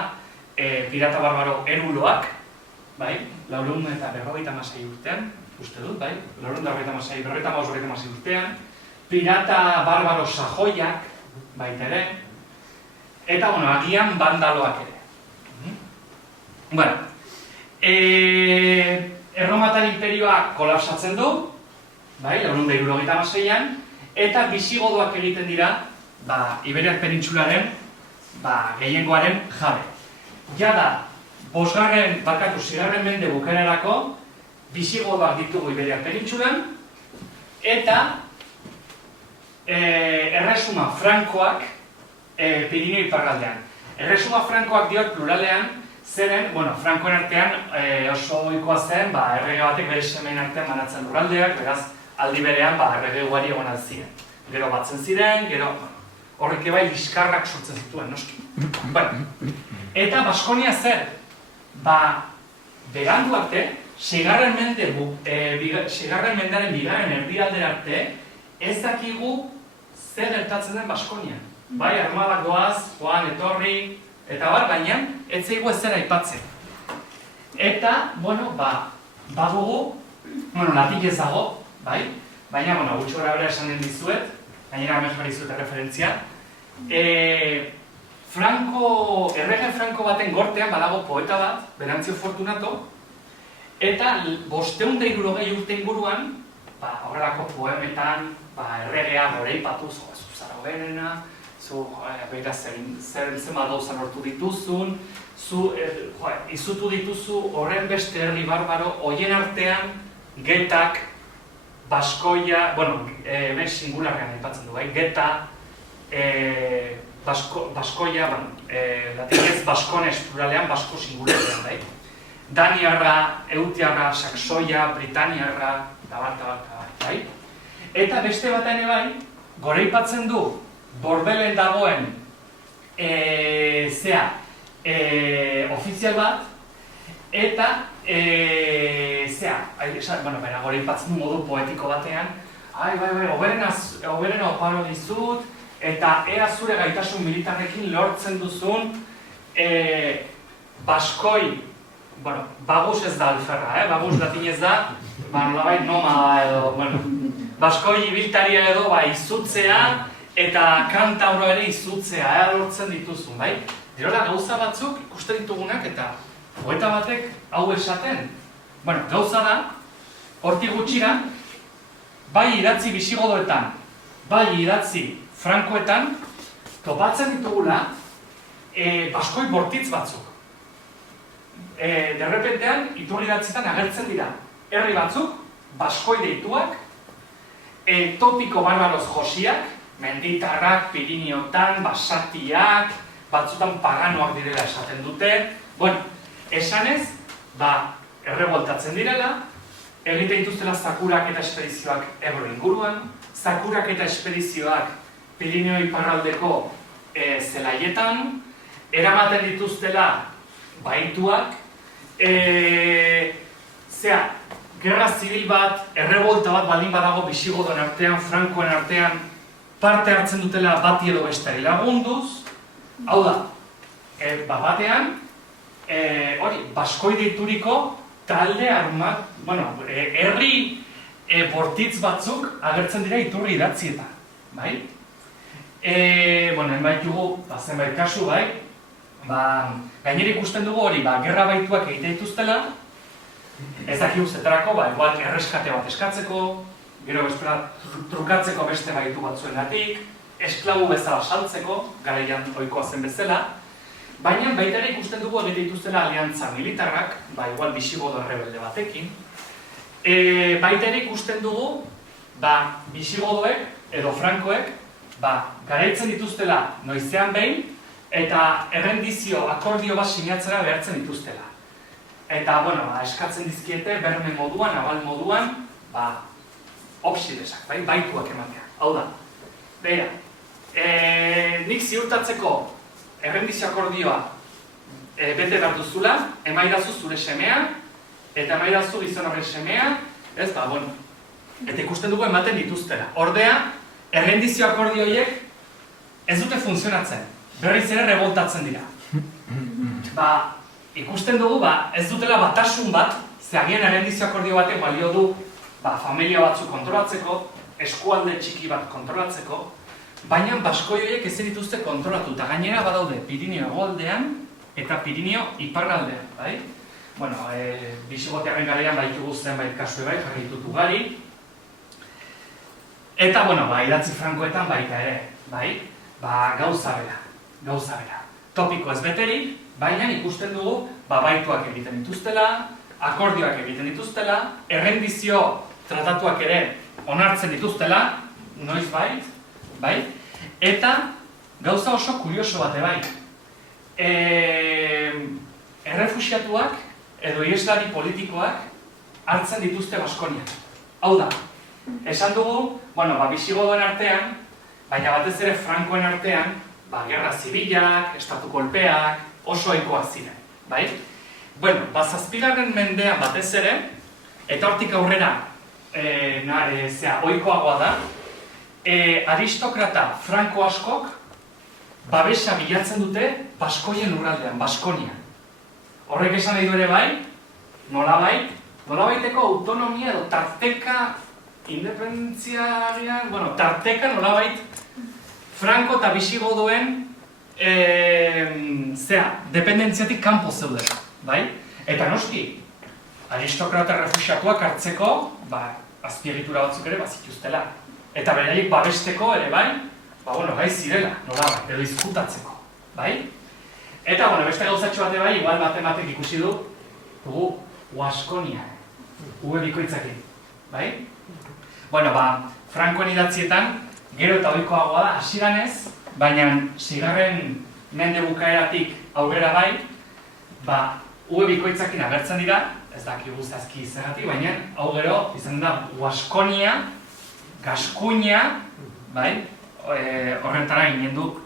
pirata barbaro eruloak, bai? 456 urtean, uste dut, bai? 456 urtean, pirata barbaro sajoiak, baita ere, eta, agian bandaloak ere. Erromatar imperioa kolapsatzen du, bai, 476an, eta bisigodoak egiten dira, Iberiar penintsularen, gehiengoaren jabe. Jada, 6. mende bukaerarako, bisigodoak ditugu Iberiar penintsulan, eta erresuma frankoak Pirineo iparraldean. Erresuma frankoak diot pluralean, zeren, frankoen artean oso ohikoa zen, errege batek bere semeen artean banatzen lurraldeak, beraz, aldi berean, errege ugari egon ziren. Gero batzen ziren, gero horrek ebai liskarrak sortzen zituen, noski. Eta Baskonia zer? Berandu arte, 6. mendearen bigarren erdialdera arte, ez dakigu zer gertatzen den Baskonian. Bai, armadak doaz, joan, etorri, eta baina, ez zaigu ez zera aipatzen. Eta, badugu, latik ez dago, bai? Baina, gutxo gara bera esan den dizuet, gainera hemen jarri zuet referentzia. Errege Franko baten gortean badago poeta bat, Venancio Fortunato, eta 560 urte inguruan, horrelako poemetan, erregea goreipatuz, zuzara hoberena, beira zenba gauza lortu dituzun, izutu dituzu horren beste herri barbaro, hoien artean, Getak, Baskoia, hemen singularrean aipatzen du, Geta, Baskoia, latinez Baskones pluralean, Basko singularrean, Daniarra, Eutiarra, Saxoia, Britaniarra, bai? Eta beste bat ere bai, goraipatzen du, Borbelen dagoen ofizial bat, eta bera goraipatzen du modu poetiko batean, oberena oparo dizut, eta ea zure gaitasun militarrekin lortzen duzun Baskoi, bagus ez da alferra, bagus latinez da, nolabait nomada edo, Baskoi ibiltaria edo izutzea, eta kantauro ere izutzea, lortzen dituzun, bai? Dirola gauza batzuk ikusten ditugunak eta poeta batek hau esaten. Gauza da, hortik gutxira, bai idatzi bisigodoetan, bai idatzi frankoetan, topatzen ditugula Baskoi bortitz batzuk. Derrepentean, iturri idatzietan agertzen dira herri batzuk, Baskoi deituak, topiko barbaroz josiak, menditarrak, Pirineotan, basatiak, batzutan paganoak direla esaten dute. Esanez, erreboltatzen direla, egiten dituztela zakurak eta espedizioak Ebro inguruan, zakurak eta espedizioak Pirineo iparraldeko zelaietan, eramaten dituztela baituak, gerra zibil bat, errebolta bat baldin badago bisigodoen artean, frankoen artean, parte hartzen dutela bati edo besteari lagunduz. Hau da, batean, baskoi deituriko talde armak, herri bortitz batzuk agertzen dira iturri idatzietan, bai? Enbait dugu, zenbait kasu, bai? Gainera ikusten dugu hori, gerra baituak egite dituztela, ez dakigu zetarako, igual erreskate bat eskatzeko, gero bestela trukatzeko beste baitu batzuengatik, esklabu bezala saltzeko, garaian ohikoa zen bezala, baina baita ere ikusten dugu egite dituztela aliantza militarrak, igual bisigodo errebelde batekin, baita ere ikusten dugu, bisigodoek edo frankoek, garaitzen dituztela noizean behin, eta errendizio akordio bat sinatzera behartzen dituztela. Eta, eskatzen dizkiete, berme moduan, abal moduan, opsidesak, baituak ematea. Hau da, beha, nik ziurtatzeko errendizio akordioa bete behar duzula, emaidazu zure semea, eta emaidazu gizon horren semea, eta ikusten dugu ematen dituztela. Ordea, errendizio akordioiek ez dute funtzionatzen, berriz ere revoltatzen dira. Ikusten dugu, ez dutela batasun bat, zeagian errendizio akordio batek balio du familia batzu kontrolatzeko, eskualde txiki bat kontrolatzeko, baina baskoi horiek ez dituzte kontrolatu, eta gainera badaude Pirinio hegoaldean eta Pirinio iparraldean, bai? Bisigotearen garaian baitugu zenbait kasu jarri ditut ugari, eta, idatzi frankoetan baita ere, bai? Gauza bera. Topiko ez beterik, baina ikusten dugu, baituak egiten dituztela, akordioak egiten dituztela, errendizio tratatuak ere onartzen dituztela, noiz bai? Eta gauza oso kurioso bate bai. Errefuxiatuak edo ieslari politikoak hartzen dituzte Baskonian. Hau da, esan dugu, bisigodoen artean, baina batez ere frankoen artean, gerra zibilak, estatu kolpeak, oso ohikoak ziren, bai? Zazpigarren mendean batez ere, eta hortik aurrera ohikoagoa da, aristokrata franko askok babesa bilatzen dute Baskoien lurraldean, Baskonian. Horrek esan nahi du ere bai, nolabaiteko autonomia edo tarteka independentziarean, tarteka nolabait franko eta bisigodoen dependentziatik kanpo zeuden, bai? Eta noski, aristokrata refuxiatuak hartzeko, azpiegitura batzuk ere bazituztela. Eta beraiek babesteko ere bai, gai zirela, nolabait, edo izkutatzeko, bai? Eta, beste gauzatxo bate bai, igual matematik ikusi dugu Baskonia, bikoitzakin, bai? Frankoen idatzietan, gero eta ohikoagoa da, hasieran ez, baina zigarren mende bukaeratik aurrera bai, bikoitzakin agertzen dira, ez dakigu zehazki zergatik, baina hau gero izan da Baskonia, Gaskuña, horrentara ginen du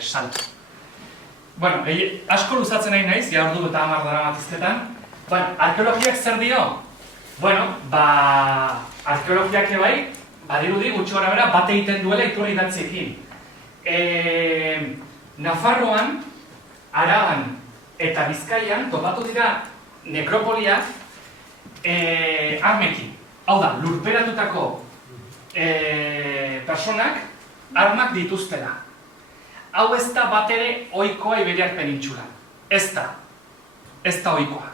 salto. Asko luzatzen nahi naiz, ja ordu eta 10 daramatizketan. Arkeologiak zer dio? Arkeologiak bai, badirudi gutxi gorabehera bat egiten duela iturri idatziekin. Nafarroan, Araban eta Bizkaian topatu dira nekropoliak armekin. Hau da, lurperatutako personak armak dituztela. Hau ez da bat ere ohikoa Iberiar penintsulan. Ez da ohikoa.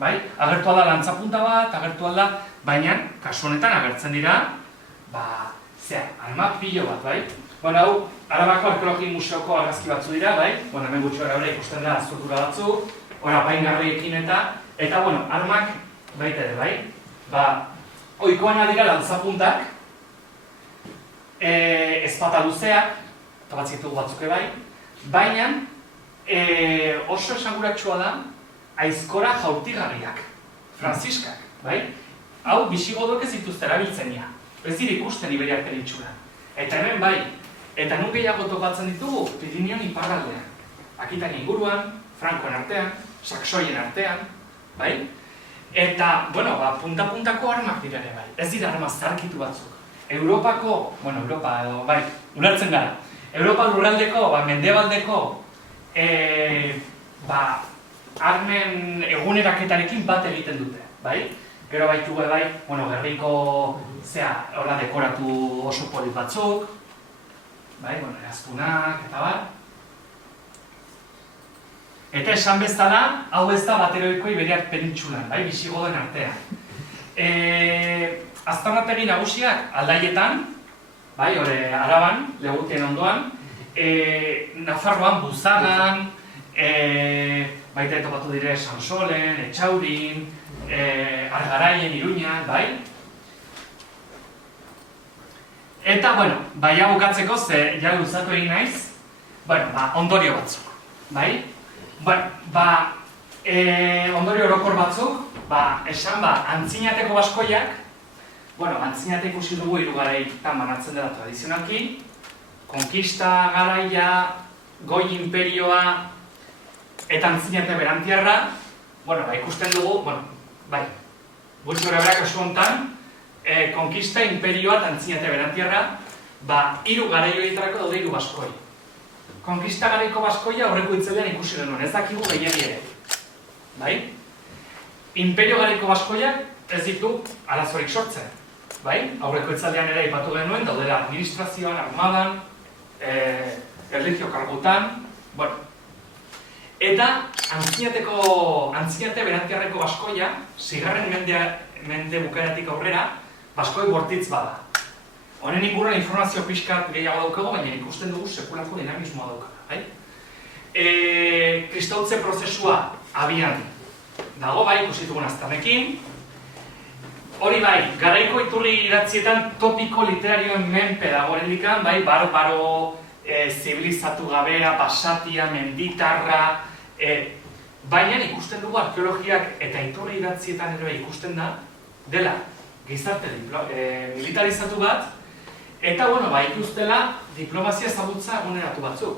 Agertu da lantzapunta bat, agertu da, baina kasu honetan agertzen dira armak pilo bat, bai? Hau, Arabako Arkeologi Museoko argazki batzu dira, bai? Hemen gutxi gara ikusten da azurtura batzu, apaingarriekin eta, armak baita ere, bai? Ohikoan dira lantzapuntak, ezpata luzeak, eta batzitugu batzuk bai, baina oso esanguratsua da aizkora jaurtigarriak, Frantziskak, bai? Hau, bisigodoek ez dituzte erabiltzenia, ez dira ikusten Iberiar penintsulan. Eta hemen bai, eta nun gehiago topatzen ditugu Pirinion iparraldean. Akitan inguruan, Frankoen artean, Saxoien artean, bai? Eta, bueno, punta-puntako armak dira ere, bai. Ez dira arma zarkitu batzuk. Europako, bueno, Europa edo, bai, ulertzen gara. Europa lurraldeko, mendebaldeko, armen eguneraketarekin bat egiten dute, bai? Gero baitu bai, bueno, gerriko, horra dekoratu oso polit batzuk, bai, bueno, eraztunak, eta bar. Eta esan bezala, hau ez da bateroiko Iberiar penintsulan, bai, bisigoden artean. Aztarnategi nagusiak aldaietan, bai, hori Araban, Legutien ondoan, Nafarroan, Buzagan, baita topatu dire Sansolen, Etxaurin, Argaraien, Iruñan, bai? Eta, bueno, bai bukatzeko, ze ja luzatu egin naiz, ondorio batzuk, bai? Ondorio orokor batzuk, esan antzinateko baskoiak, antzinate ikusi dugu hiru garaitan banatzen dela tradizionalki, konkista garaia, goi imperioa eta antzinate berantiarra, ikusten dugu, gutxi horrebera kasu honetan, konkista, imperioa eta antzinate berantiarra, hiru garaioetarako daude hiru baskoi. Konkista garaiko baskoia aurreko itzelean ikusi genuen, ez dakigu gehiagi ere. Bai? Imperio garaiko baskoiak ez ditu arazorik sortzen. Bai? Aurreko itzalean ere aipatu genuen, daudela administrazioan, armadan, erlijio kargutan, Eta antzinate berantiarreko baskoia, zigarren mende bukaeratik aurrera, baskoi bortitz bada. Honen inguruan informazio pixkat gehiago daukago, baina ikusten dugu sekulako dinamismoa daukara. Kristautze prozesua abian dago, ikusi dugun aztarnekin. Hori garaiko iturri idatzietan topiko literarioen menpe dago horrendikan, barbaro, zibilizatu gabea, basatia, menditarra, baina ikusten dugu arkeologiak eta iturri idatzietan ere ikusten da, dela gizarte militarizatu bat, eta, ikustela diplomazia ezagutza eguneratu batzuk.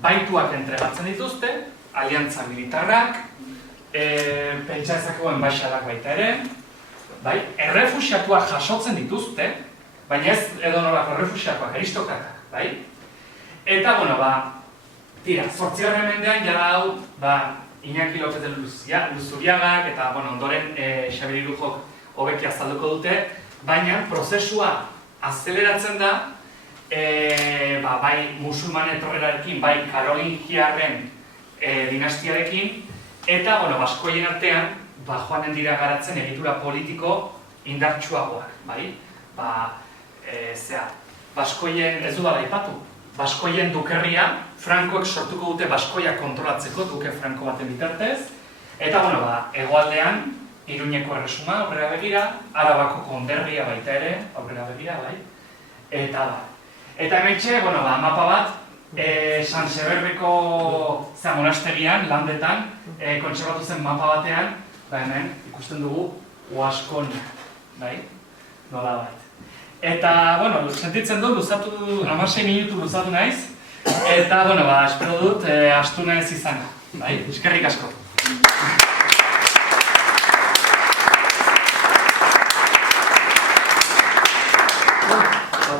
Baituak entregatzen dituzte, aliantza militarrak, pentsa ezakuen enbaixadak baita ere, errefuxiatuak jasotzen dituzte, baina ez edo nolako errefuxiatuak, aristokratak, Eta, tira, 8. mendean jara hau, Iñaki López de Luzuriagak eta, ondoren Xabier Irujok hobeki azalduko dute, baina prozesua azeleratzen da, bai musulman etorrerarekin, bai karolingiarren dinastiarekin, eta, baskoien artean, joanen dira garatzen egitura politiko indartsuagoak, bai? Baskoien, ez du bada aipatu, baskoien dukerria, Frankoek sortuko dute baskoia kontrolatzeko, duke Franko baten bitartez, eta, hegoaldean, Iruñeko erresuma aurrera begira, Arabako konderria baita ere, aurrera begira, bai? Eta hementxe, mapa bat, San Seberreko monastegian, landetan, kontserbatu zen mapa batean, hemen ikusten dugu Uaskon, bai? Nola bat. Eta, sentitzen du, 16 minutu luzatu naiz, eta, espero dut, astuna ez izana, bai? Eskerrik asko.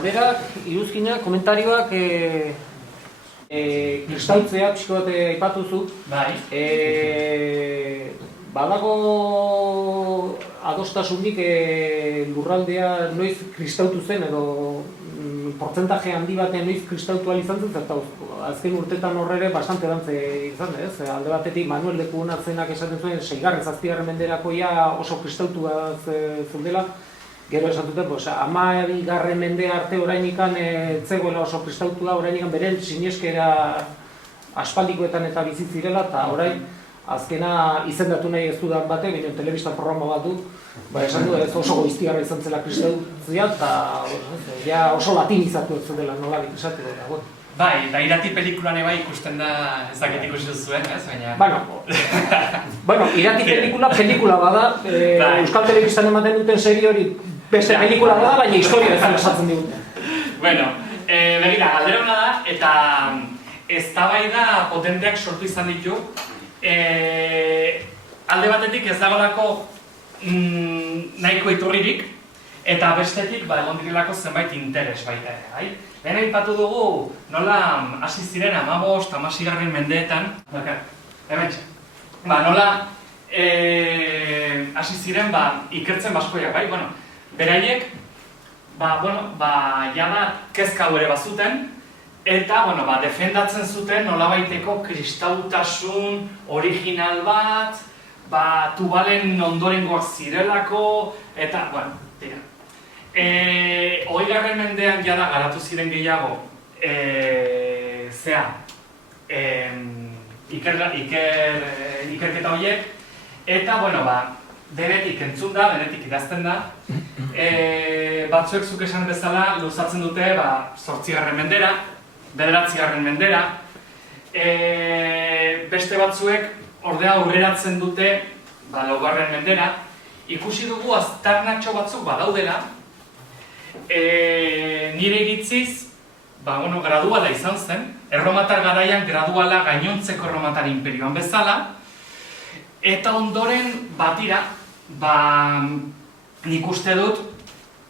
Berak, iruzkinak, komentarioak, kristautzea, pixko bat aipatuzu. Bai. Badago adostasunik lurraldea noiz kristautu zen edo portzentaje handi batean noiz kristautu izan zen, eta azken urtetan horre bastante dantze izan, ez? Alde batetik Manuel de Kuunatzenak esaten zuen 6. 7. menderakoia oso kristautua zeudela. Gero esan duten, 12. mende arte orainikan zegoela oso kristautua, orainikan beren sineskera aspaldikoetan eta bizitzirela, eta orain azkena izendatu nahi ez dudan batek, ginen telebistan programa bat du, esan du ez oso goiztiarra izan zela kristautzia, eta oso latinizatu ez dela nolabit esatu dela. Bai, eta irati pelikulan bai ikusten da ezaket ikusi duzuen, ez? Baina... Bueno, irati pelikula bada, Euskal Telebistan ematen duten serie hori beste pelikula bada, baina historia ezan esatzen digute. Bueno, begira, galdera hona da, eta eztabaida potenteak sortu izan ditu, alde batetik ez dagoelako nahiko iturririk, eta bestetik egon direlako zenbait interes baita ere. Lehen aipatu dugu nola hasi ziren 15-16 mendeetan, nola hasi ziren ikertzen baskoiak, beraiek jada kezka ere bazuten, eta defendatzen zuten nolabaiteko kristautasun original bat, Tubalen ondorengoak zirelako, eta, tira. 20. mendean jada garatu ziren gehiago, ikerketa horiek, eta, denetik entzun da, denetik idazten da, batzuek zuk esan bezala luzatzen dute 8. mendera, 9. mendera, beste batzuek ordea aurreratzen dute 4. mendera, ikusi dugu aztarnatxo batzuk badaudela, nire iritziz, graduala izan zen, erromatar garaian graduala gainontzeko erromatar imperioan bezala, eta ondoren batira, nik uste dut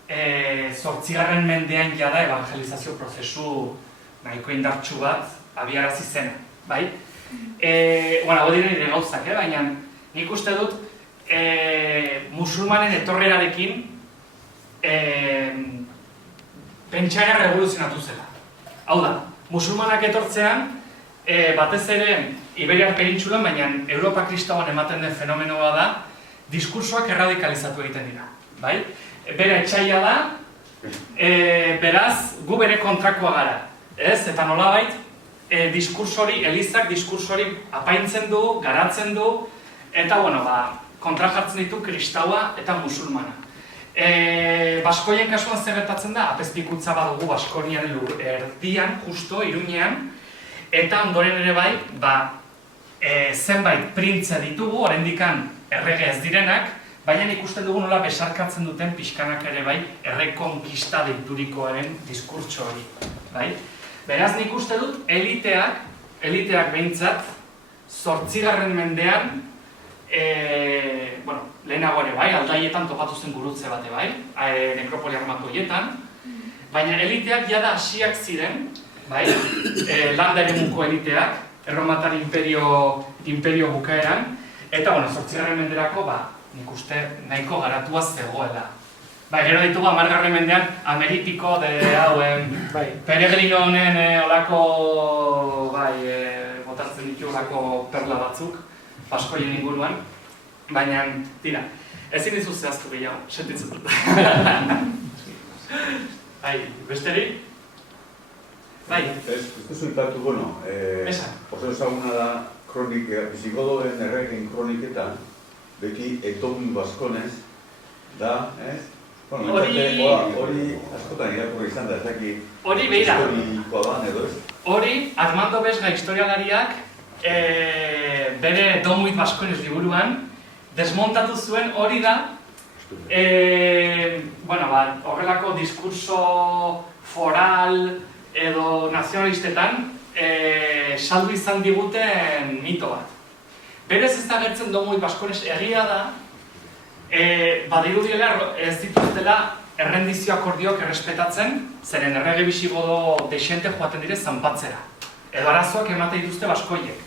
8. mendean jada evangelizazio prozesu nahiko indartsu bat abiarazi zen, bai? Hau dira nire gauzak, baina nik uste dut musulmanen etorrerarekin pentsaera revoluzionatu zela. Hau da, musulmanak etortzean, batez ere Iberiar perintsulan, baina Europa kristauan ematen den fenomenoa da, diskursoak erradikalizatu egiten dira. Bera etxaila da, beraz, gu bere kontrakoa gara. Eta nolabait, elizak diskursori apaintzen du, garatzen du, eta kontra jartzen ditu kristaua eta musulmana. Baskoien kasuan zer gertatzen da, apezpikuntza badugu Baskonian erdian, justo, Iruñean, eta ondoren ere bai, zenbait printze ditugu, oraindikan errege ez direnak, baina ikusten dugu nola besarkatzen duten pixkanak ere bai, errekonkista deiturikoaren diskurtso hori. Beraz, nik uste dut, eliteak behintzat, 8. mendean, lehenago ere bai, aldaietan topatu zen gurutze bate bai, nekropoli armatuietan, baina eliteak jada hasiak ziren, landa eremuko eliteak, erromatar imperio bukaeran, eta 8. menderako, nik uste nahiko garatua zegoela. Gero ditugu 10. mendean, Ameripiko, peregrino honen olako, botatzen ditu olako perla batzuk, Baskoien inguruan, baina, tira, ezin dizu zehaztu gehiago, sentitzen dut. Besterik? Ez duzu ipatu, oso ezaguna da bizigodoen erregen kroniketan, beti Etomi Baskonez, da, hori askotan irakurri izan da, ezaki historikoa ban edo ez? Hori, Armando Besga historialariak bere Domuit Baskonez liburuan desmontatu zuen hori da horrelako diskurso foral edo nazionalistetan saldu izan diguten mito bat. Berez ez da gertzen Domuit Baskonez egia da, badirudiela ez dituztela errendizio akordioak errespetatzen, zeren errege bisigodo desente joaten dire zanpatzera. Edo arazoak emate dituzte baskoiek.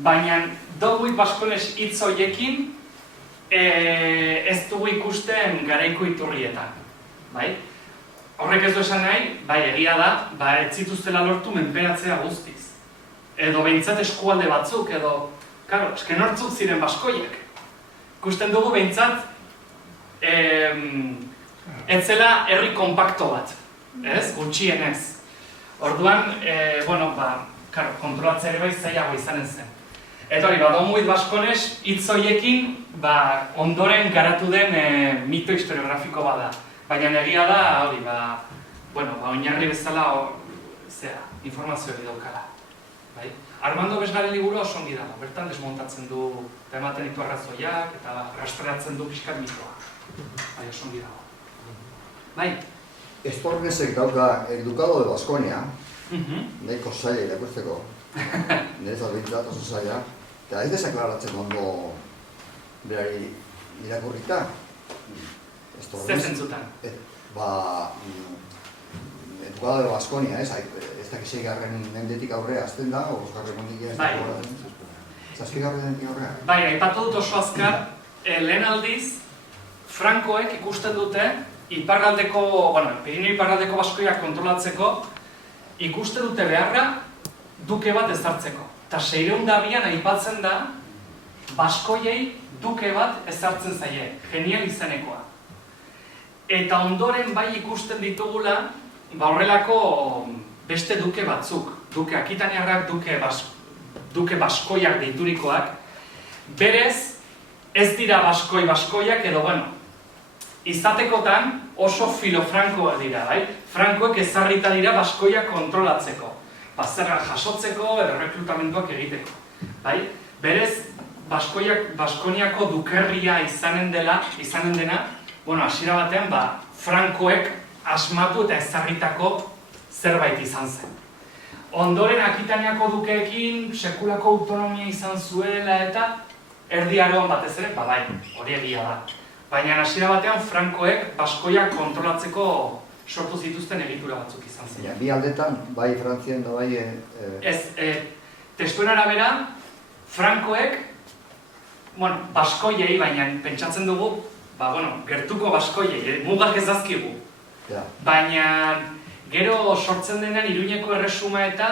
Baina Domuit Baskonez hitz horiekin ez dugu ikusten garaiko iturrietan. Horrek ez du esan nahi, egia da, ez zituztela lortu menperatzea guztiz. Edo behintzat eskualde batzuk, edo, eske nortzuk ziren baskoiek. Ikusten dugu behintzat, ez zela herri kompakto bat, gutxienez. Orduan, kontrolatzea ere bai zailago izanen zen. Eta hori, Domuit Baskonez hitz horiekin ondoren garatu den mito historiografiko bada. Baina egia da, hori, oinarri bezala informazio hori daukala. Armando Besgaren liburu oso ongi dago, bertan desmontatzen du, ematen ditu arrazoiak eta rastreatzen du pixkat mitoa. Oso ongi dago. Estornesek dauka el Ducado de Baskonia, nahiko zaila irakusteko, nirezat bintzat oso zaila, eta ez desaklaratzen ondo berari irakurrita. Zer zentzutan? Educado de Baskonia, ez dakiz 6. mendetik aurrea azten da, o 5. mendetik aurrea. Zazpigarren mendetik aurrea. Bai, aipatu dut oso azkar, lehen aldiz, Frankoek ikusten dute, Pirineo iparraldeko Baskoiak kontrolatzeko, ikusten dute beharra duke bat ezartzeko. Eta 602an aipatzen da, Baskoiei duke bat ezartzen zaie, genial izanekoa. Eta ondoren bai ikusten ditugula, horrelako beste duke batzuk, duke akitaniarrak, duke baskoiak deiturikoak, berez ez dira baskoiak edo, izatekotan oso filofrankoak dira, bai? Frankoek ezarrita dira baskoiak kontrolatzeko, zerga jasotzeko edo rekrutamenduak egiteko, bai? Berez, Baskoniako dukerria izanen dena, hasiera batean, Frankoek asmatu eta ezarritako zerbait izan zen. Ondoren Akitaniako dukeekin sekulako autonomia izan zuela eta Erdi Aroan batez ere, bai, hori egia da. Baina hasiera batean Frankoek Baskoiak kontrolatzeko sortu zituzten egitura batzuk izan zen. Bi aldetan, bai Frantzien da bai... Testuen arabera, Frankoek, Baskoiei, baina pentsatzen dugu, gertuko Baskoiei, mugak ez dazkigu. Baina gero sortzen denean Iruñeko erresuma eta,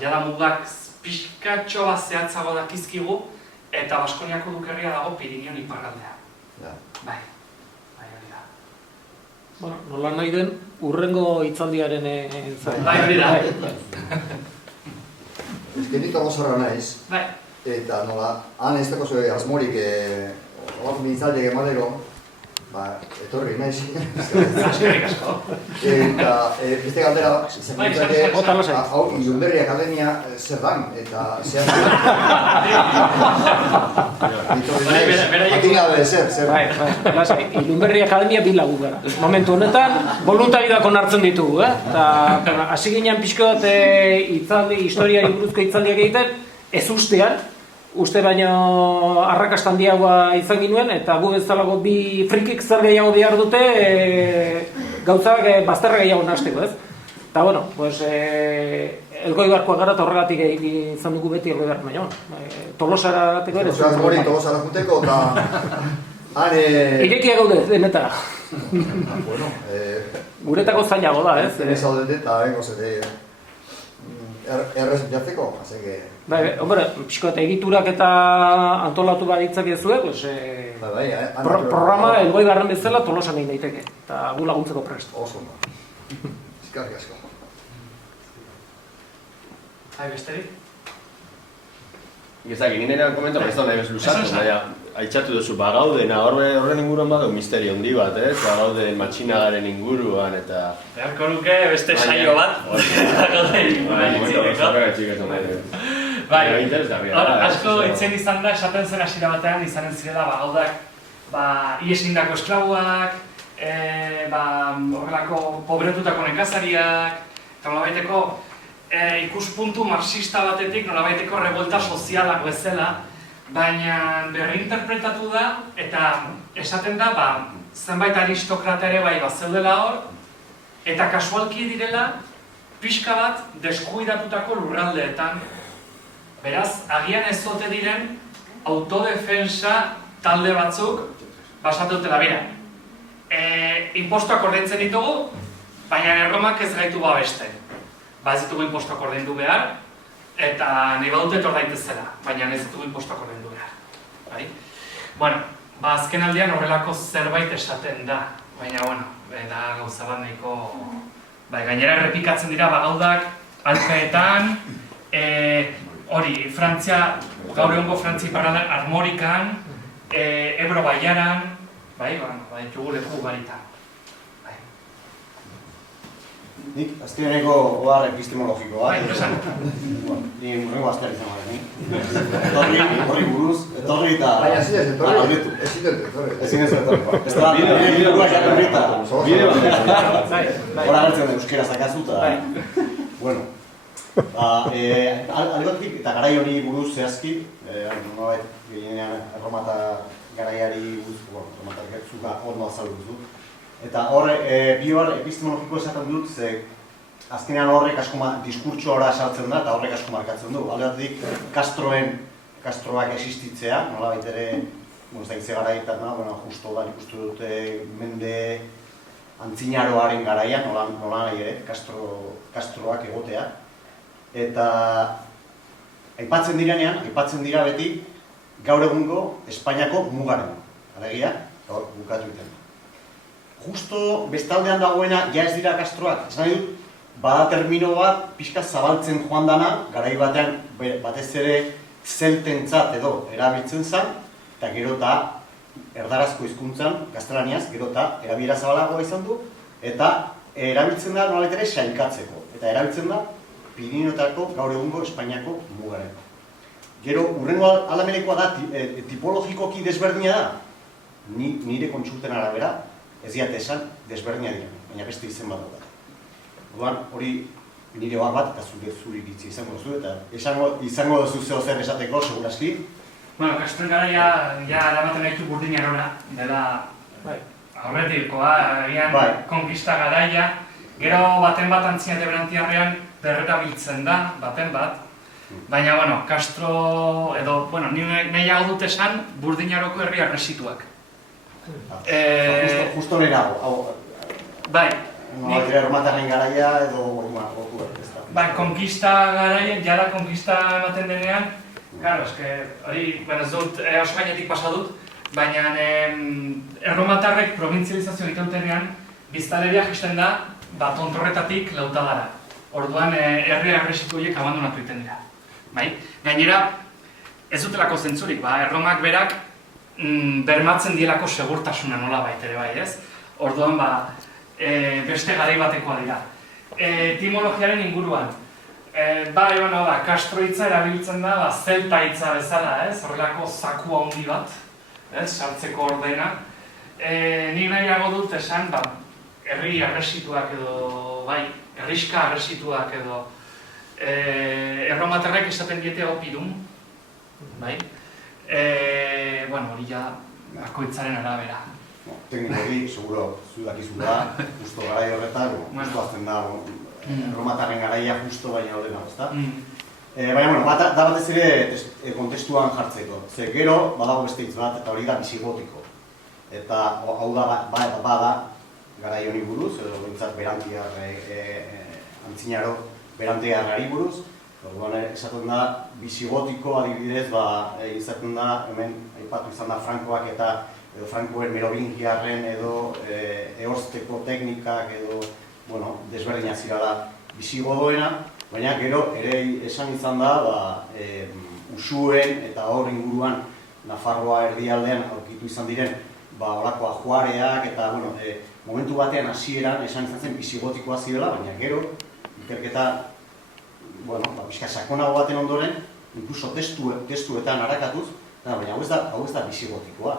jada mugak pixkatxo bat zehatzago dakizkigu eta Baskoniako dukerria dago Pirineon iparraldea. Bai, hori da. Nola nahi den, urrengo hitzaldiaren zaren. Bai, hori da. Ezkenito gozorra naiz, eta nola, han ez dako zuen asmorik olako hitzaldiak emateko, etorri naiz. Eskerrik asko. Eta beste galdera, hau Ilunberri Akademia zer dan, eta zehaztu. Atin gabe zer. Ilunberri Akademia bi lagu gara. Momentu honetan, voluntariak onartzen ditugu, eta hasi ginen pixko bat historiari buruzko hitzaldiak egiten, ez ustean, uste baino arrakasta handiagoa izan ginuen, eta gu bezalago bi frikik zer gehiago behar dute gauzak bazterra gehiago nahasteko, ez? Eta, Elgoibarkoa gara eta horregatik izan dugu beti Elgoibarko, baina, Tolosara gateko ere. Tolosara juteko eta... Irekia gaude, denetara. Guretako zailago da, ez? Ez zaudete eta errez bilatzeko, pixko eta egiturak eta antolatu baditzak ez zuek, programa Elgoibarren bezala Tolosan egin daiteke, eta gu laguntzeko prest. Oso, eskerrik asko. Besterik? Gizaki, nire komenta, ez da nahi bez lusatu, aitzatu duzu, gaudena, horren inguruan badu misterio handi bat, gaude matxinagaren inguruan, eta... Beharko nuke beste saio bat, asko itzen izan da, esaten zen hasiera batean izanen zirela gaudak iesindako esklabuak, horrelako pobretutako nekazariak, eta nolabaiteko ikuspuntu marxista batetik nolabaiteko revolta sozialak bezala, baina berrinterpretatu da eta esaten da zenbait aristokrata ere bazeudela hor, eta kasualki direla pixka bat deskuidatutako lurraldeetan. Beraz, agian ez zote diren autodefensa talde batzuk basatutela bera. Impostuak ordaintzen ditugu, baina Erromak ez gaitu babesten. Ez ditugu impostuak ordaindu behar, eta nahi badute ordaintezela, baina ez ditugu impostuak ordaindu behar. Azken aldean horrelako zerbait esaten da, baina, da gauza bat nahiko... Gainera errepikatzen dira gaudak Alpeetan, Frantzia, gaur egungo Frantzia iparraldean, Armorikan, Ebro Baiaran, ditugu leku ugaritan. Nik, azkeneko ohar epistemologikoa. Ni murrengo azter izan gara, Etorri buruz, etorri eta... Baina zinez, etorri. Ezinez etorri. Ez da, nire burua jarri eta... Hora gertzen da euskera zakazuta. Bueno, Aldebatetik eta garai hori buruz zehazki, nolabait gehienean Erroma eta garaiari buruz, Erroma eta Gertzuka ondo azaldu duzu. Eta hor, bihar epistemologiko esaten dut, ze azkenean horrek asko diskurtsoa sartzen da eta horrek asko markatzen du. Aldebatetik Castroak existitzea, nolabait ere, ez da gitze garaitan da, justo da ikustu dute mende antzinaroaren garaian, nola nahi ere, Castroak egotea. Eta aipatzen dira beti gaur egungo Espainiako mugaren. Alegia, gaur bukatu egiten. Justo bestaldean dagoena ja ez dira Castroak. Ez nahi dut, bada termino bat pixka zabaltzen joan dana, garai batean batez ere zeltentzat edo erabiltzen zen, eta gero eta erdarazko hizkuntzan, gaztelaniaz, gero eta erabilera zabalagoa izan du, eta erabiltzen da nolabait ere sailkatzeko. Eta erabiltzen da Pirinioetako gaur egungo Espainiako mugaren. Gero, urrengo aldamenekoa da, tipologikoki desberdina da. Nire kontsulten arabera, ez diate esan desberdina dira, baina beste izen bat dut. Orduan, hori nire bat eta zuri bitzi izango duzu, eta izango duzu zeo zer esateko, segurazki. Bueno, Castroen garaia, ja eramaten gaitu burdinarora, dela aurretikoa, agian konkista garaia, gero baten bat antzinate berantiarrean berrerabiltzen da, baten bat, baina, Castro, edo, nahi hau dut esan, Burdinaroko herri arresituak. Justo lehenago, bai. Erromatarren garaia edo gotu ez da. Bai, konkista garaien, jada konkista ematen denean, claro, eske, hori, ez dut, oso gainetik pasa dut, baina erromatarrek probintzializazio egiteutenean, biztaleria jisten da, tontorretatik Lautadara. Orduan, herri arresitu horiek abandonatu egiten dira. Gainera, ez dutelako zentzurik, Erromak berak bermatzen dielako segurtasuna nola baitere bai, ez? Orduan, beste garai batekoa dira. Etimologiaren inguruan, Castro hitza erabiltzen da, zelta hitza bezala, ez? Horrelako zaku handi bat, sartzeko ordena. Nik nahiago dut esan, herri arresituak edo, herriska arresituak edo erromatarrek esaten diete opidum, hori ja bakoitzaren arabera. Teknikoki, seguro, zudakizula, justo garai horretan, justo azten da, erromatarren garaia justo baina horrena, ezta? Baina, da batez ere kontestuan jartzeko. Ze gero, badago beste hitz bat, eta hori da bisigotiko. Eta hau da, bada, garai honi buruz, edo bintzat berantiar, antzinaro berantiarrari buruz. Orduan esaten da, bisigotiko adibidez, izaten da, hemen aipatu izan da Frankoak eta Frankoen merovingiarren edo ehorzteko teknikak edo, desberdinak zirala bisigodoena, baina gero ere esan izan da, Usuen eta hor inguruan Nafarroa erdialdean aurkitu izan diren, horako ajuareak eta, momentu batean hasieran esan izan zen bisigotikoa zirela, baina gero, ikerketa, bizka sakonago baten ondoren, inkluso testuetan harakatuz, baina hau ez da bisigotikoa.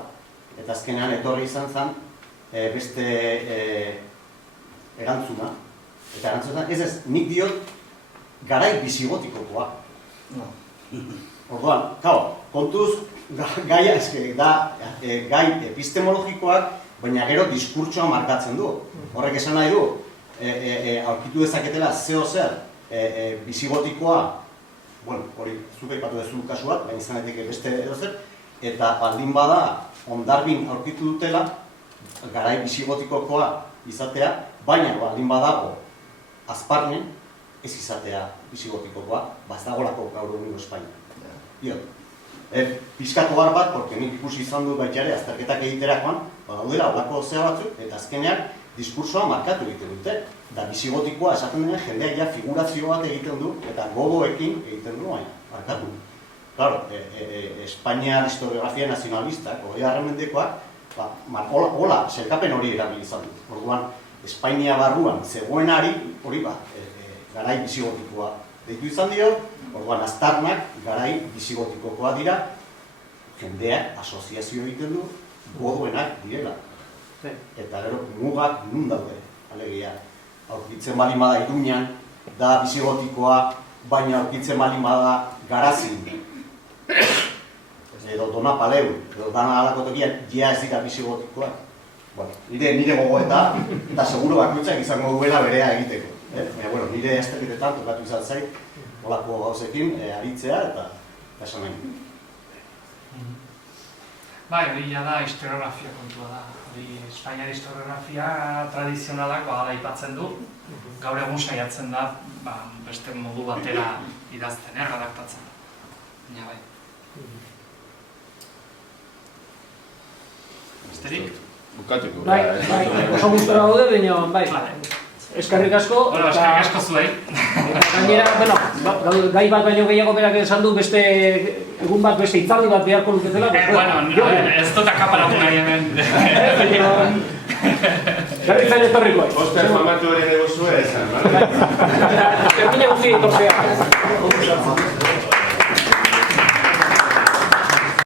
Eta azkenean etorri izan zen beste erantzuna. Eta erantzuna, ez, nik diot garai bisigotikokoa. Orduan, kontuz, gaia gai epistemologikoak, baina gero diskurtsoa markatzen du. Horrek esan nahi du, aurkitu dezaketela zeo zer bisigotikoa, hori zuk aipatu duzu kasuak, baina izan daiteke beste edo zer, eta baldin bada Hondarbin aurkitu dutela, garai bisigotikokoa izatea, baina baldin badago Azparnen ez izatea bisigotikokoa, ez dagolako gaur egungo Espainia. Pizkako bat, porque nik ikusi izan dut baita ere, azterketak egiterakoan, daudela holako zea batzuk, eta azkenean diskursoa markatu egiten dute. Da bisigotikoa esaten denean jendeak ja figurazio bat egiten du, eta gogoekin egiten du, baina markatu. Claro, Espainiar historiografia nazionalistak, 20. mendekoak, hola, selkapen hori erabili izan du. Orduan, Espainia barruan zegoenari, hori garai bisigotikoa deitu izan dio, orduan aztarnak garai bisigotikokoa dira, jendeak asoziazio egiten du, goduenak direla. Eta gero, mugak nun daude, alegia. Aurkitzen bali bada Iruñan, da bisigotikoa baina aurkitzen baldin bada Garazin, edo Donapaleu, edo dana halako tokian, ja ez dira bisigotikoak. Nire gogoeta, eta seguro bakoitzak izango duela berea egiteko. Baina, nire azterketetan tokatu izan zait, olako gauzekin aritzea eta esan nahi. Bai, hori da historiografia kontua da. Espainiar historiografia tradizionalak bagala aipatzen du, gaur egun saiatzen da beste modu batera idazten, redaktatzen. Baina bai. Besterik? Bukatuko. Bai, oso gustora gaude, baina bai. Eskerrik asko. Eskerrik asko zuei. Gainera, gai bat baino gehiago berak esan du beste egun bat beste hitzaldi bat beharko luketela. Ez dut akaparatu nahi hemen. Garri zain etorriko. Oster famatu hori negozua esan, bale? Termine guzti etortzea.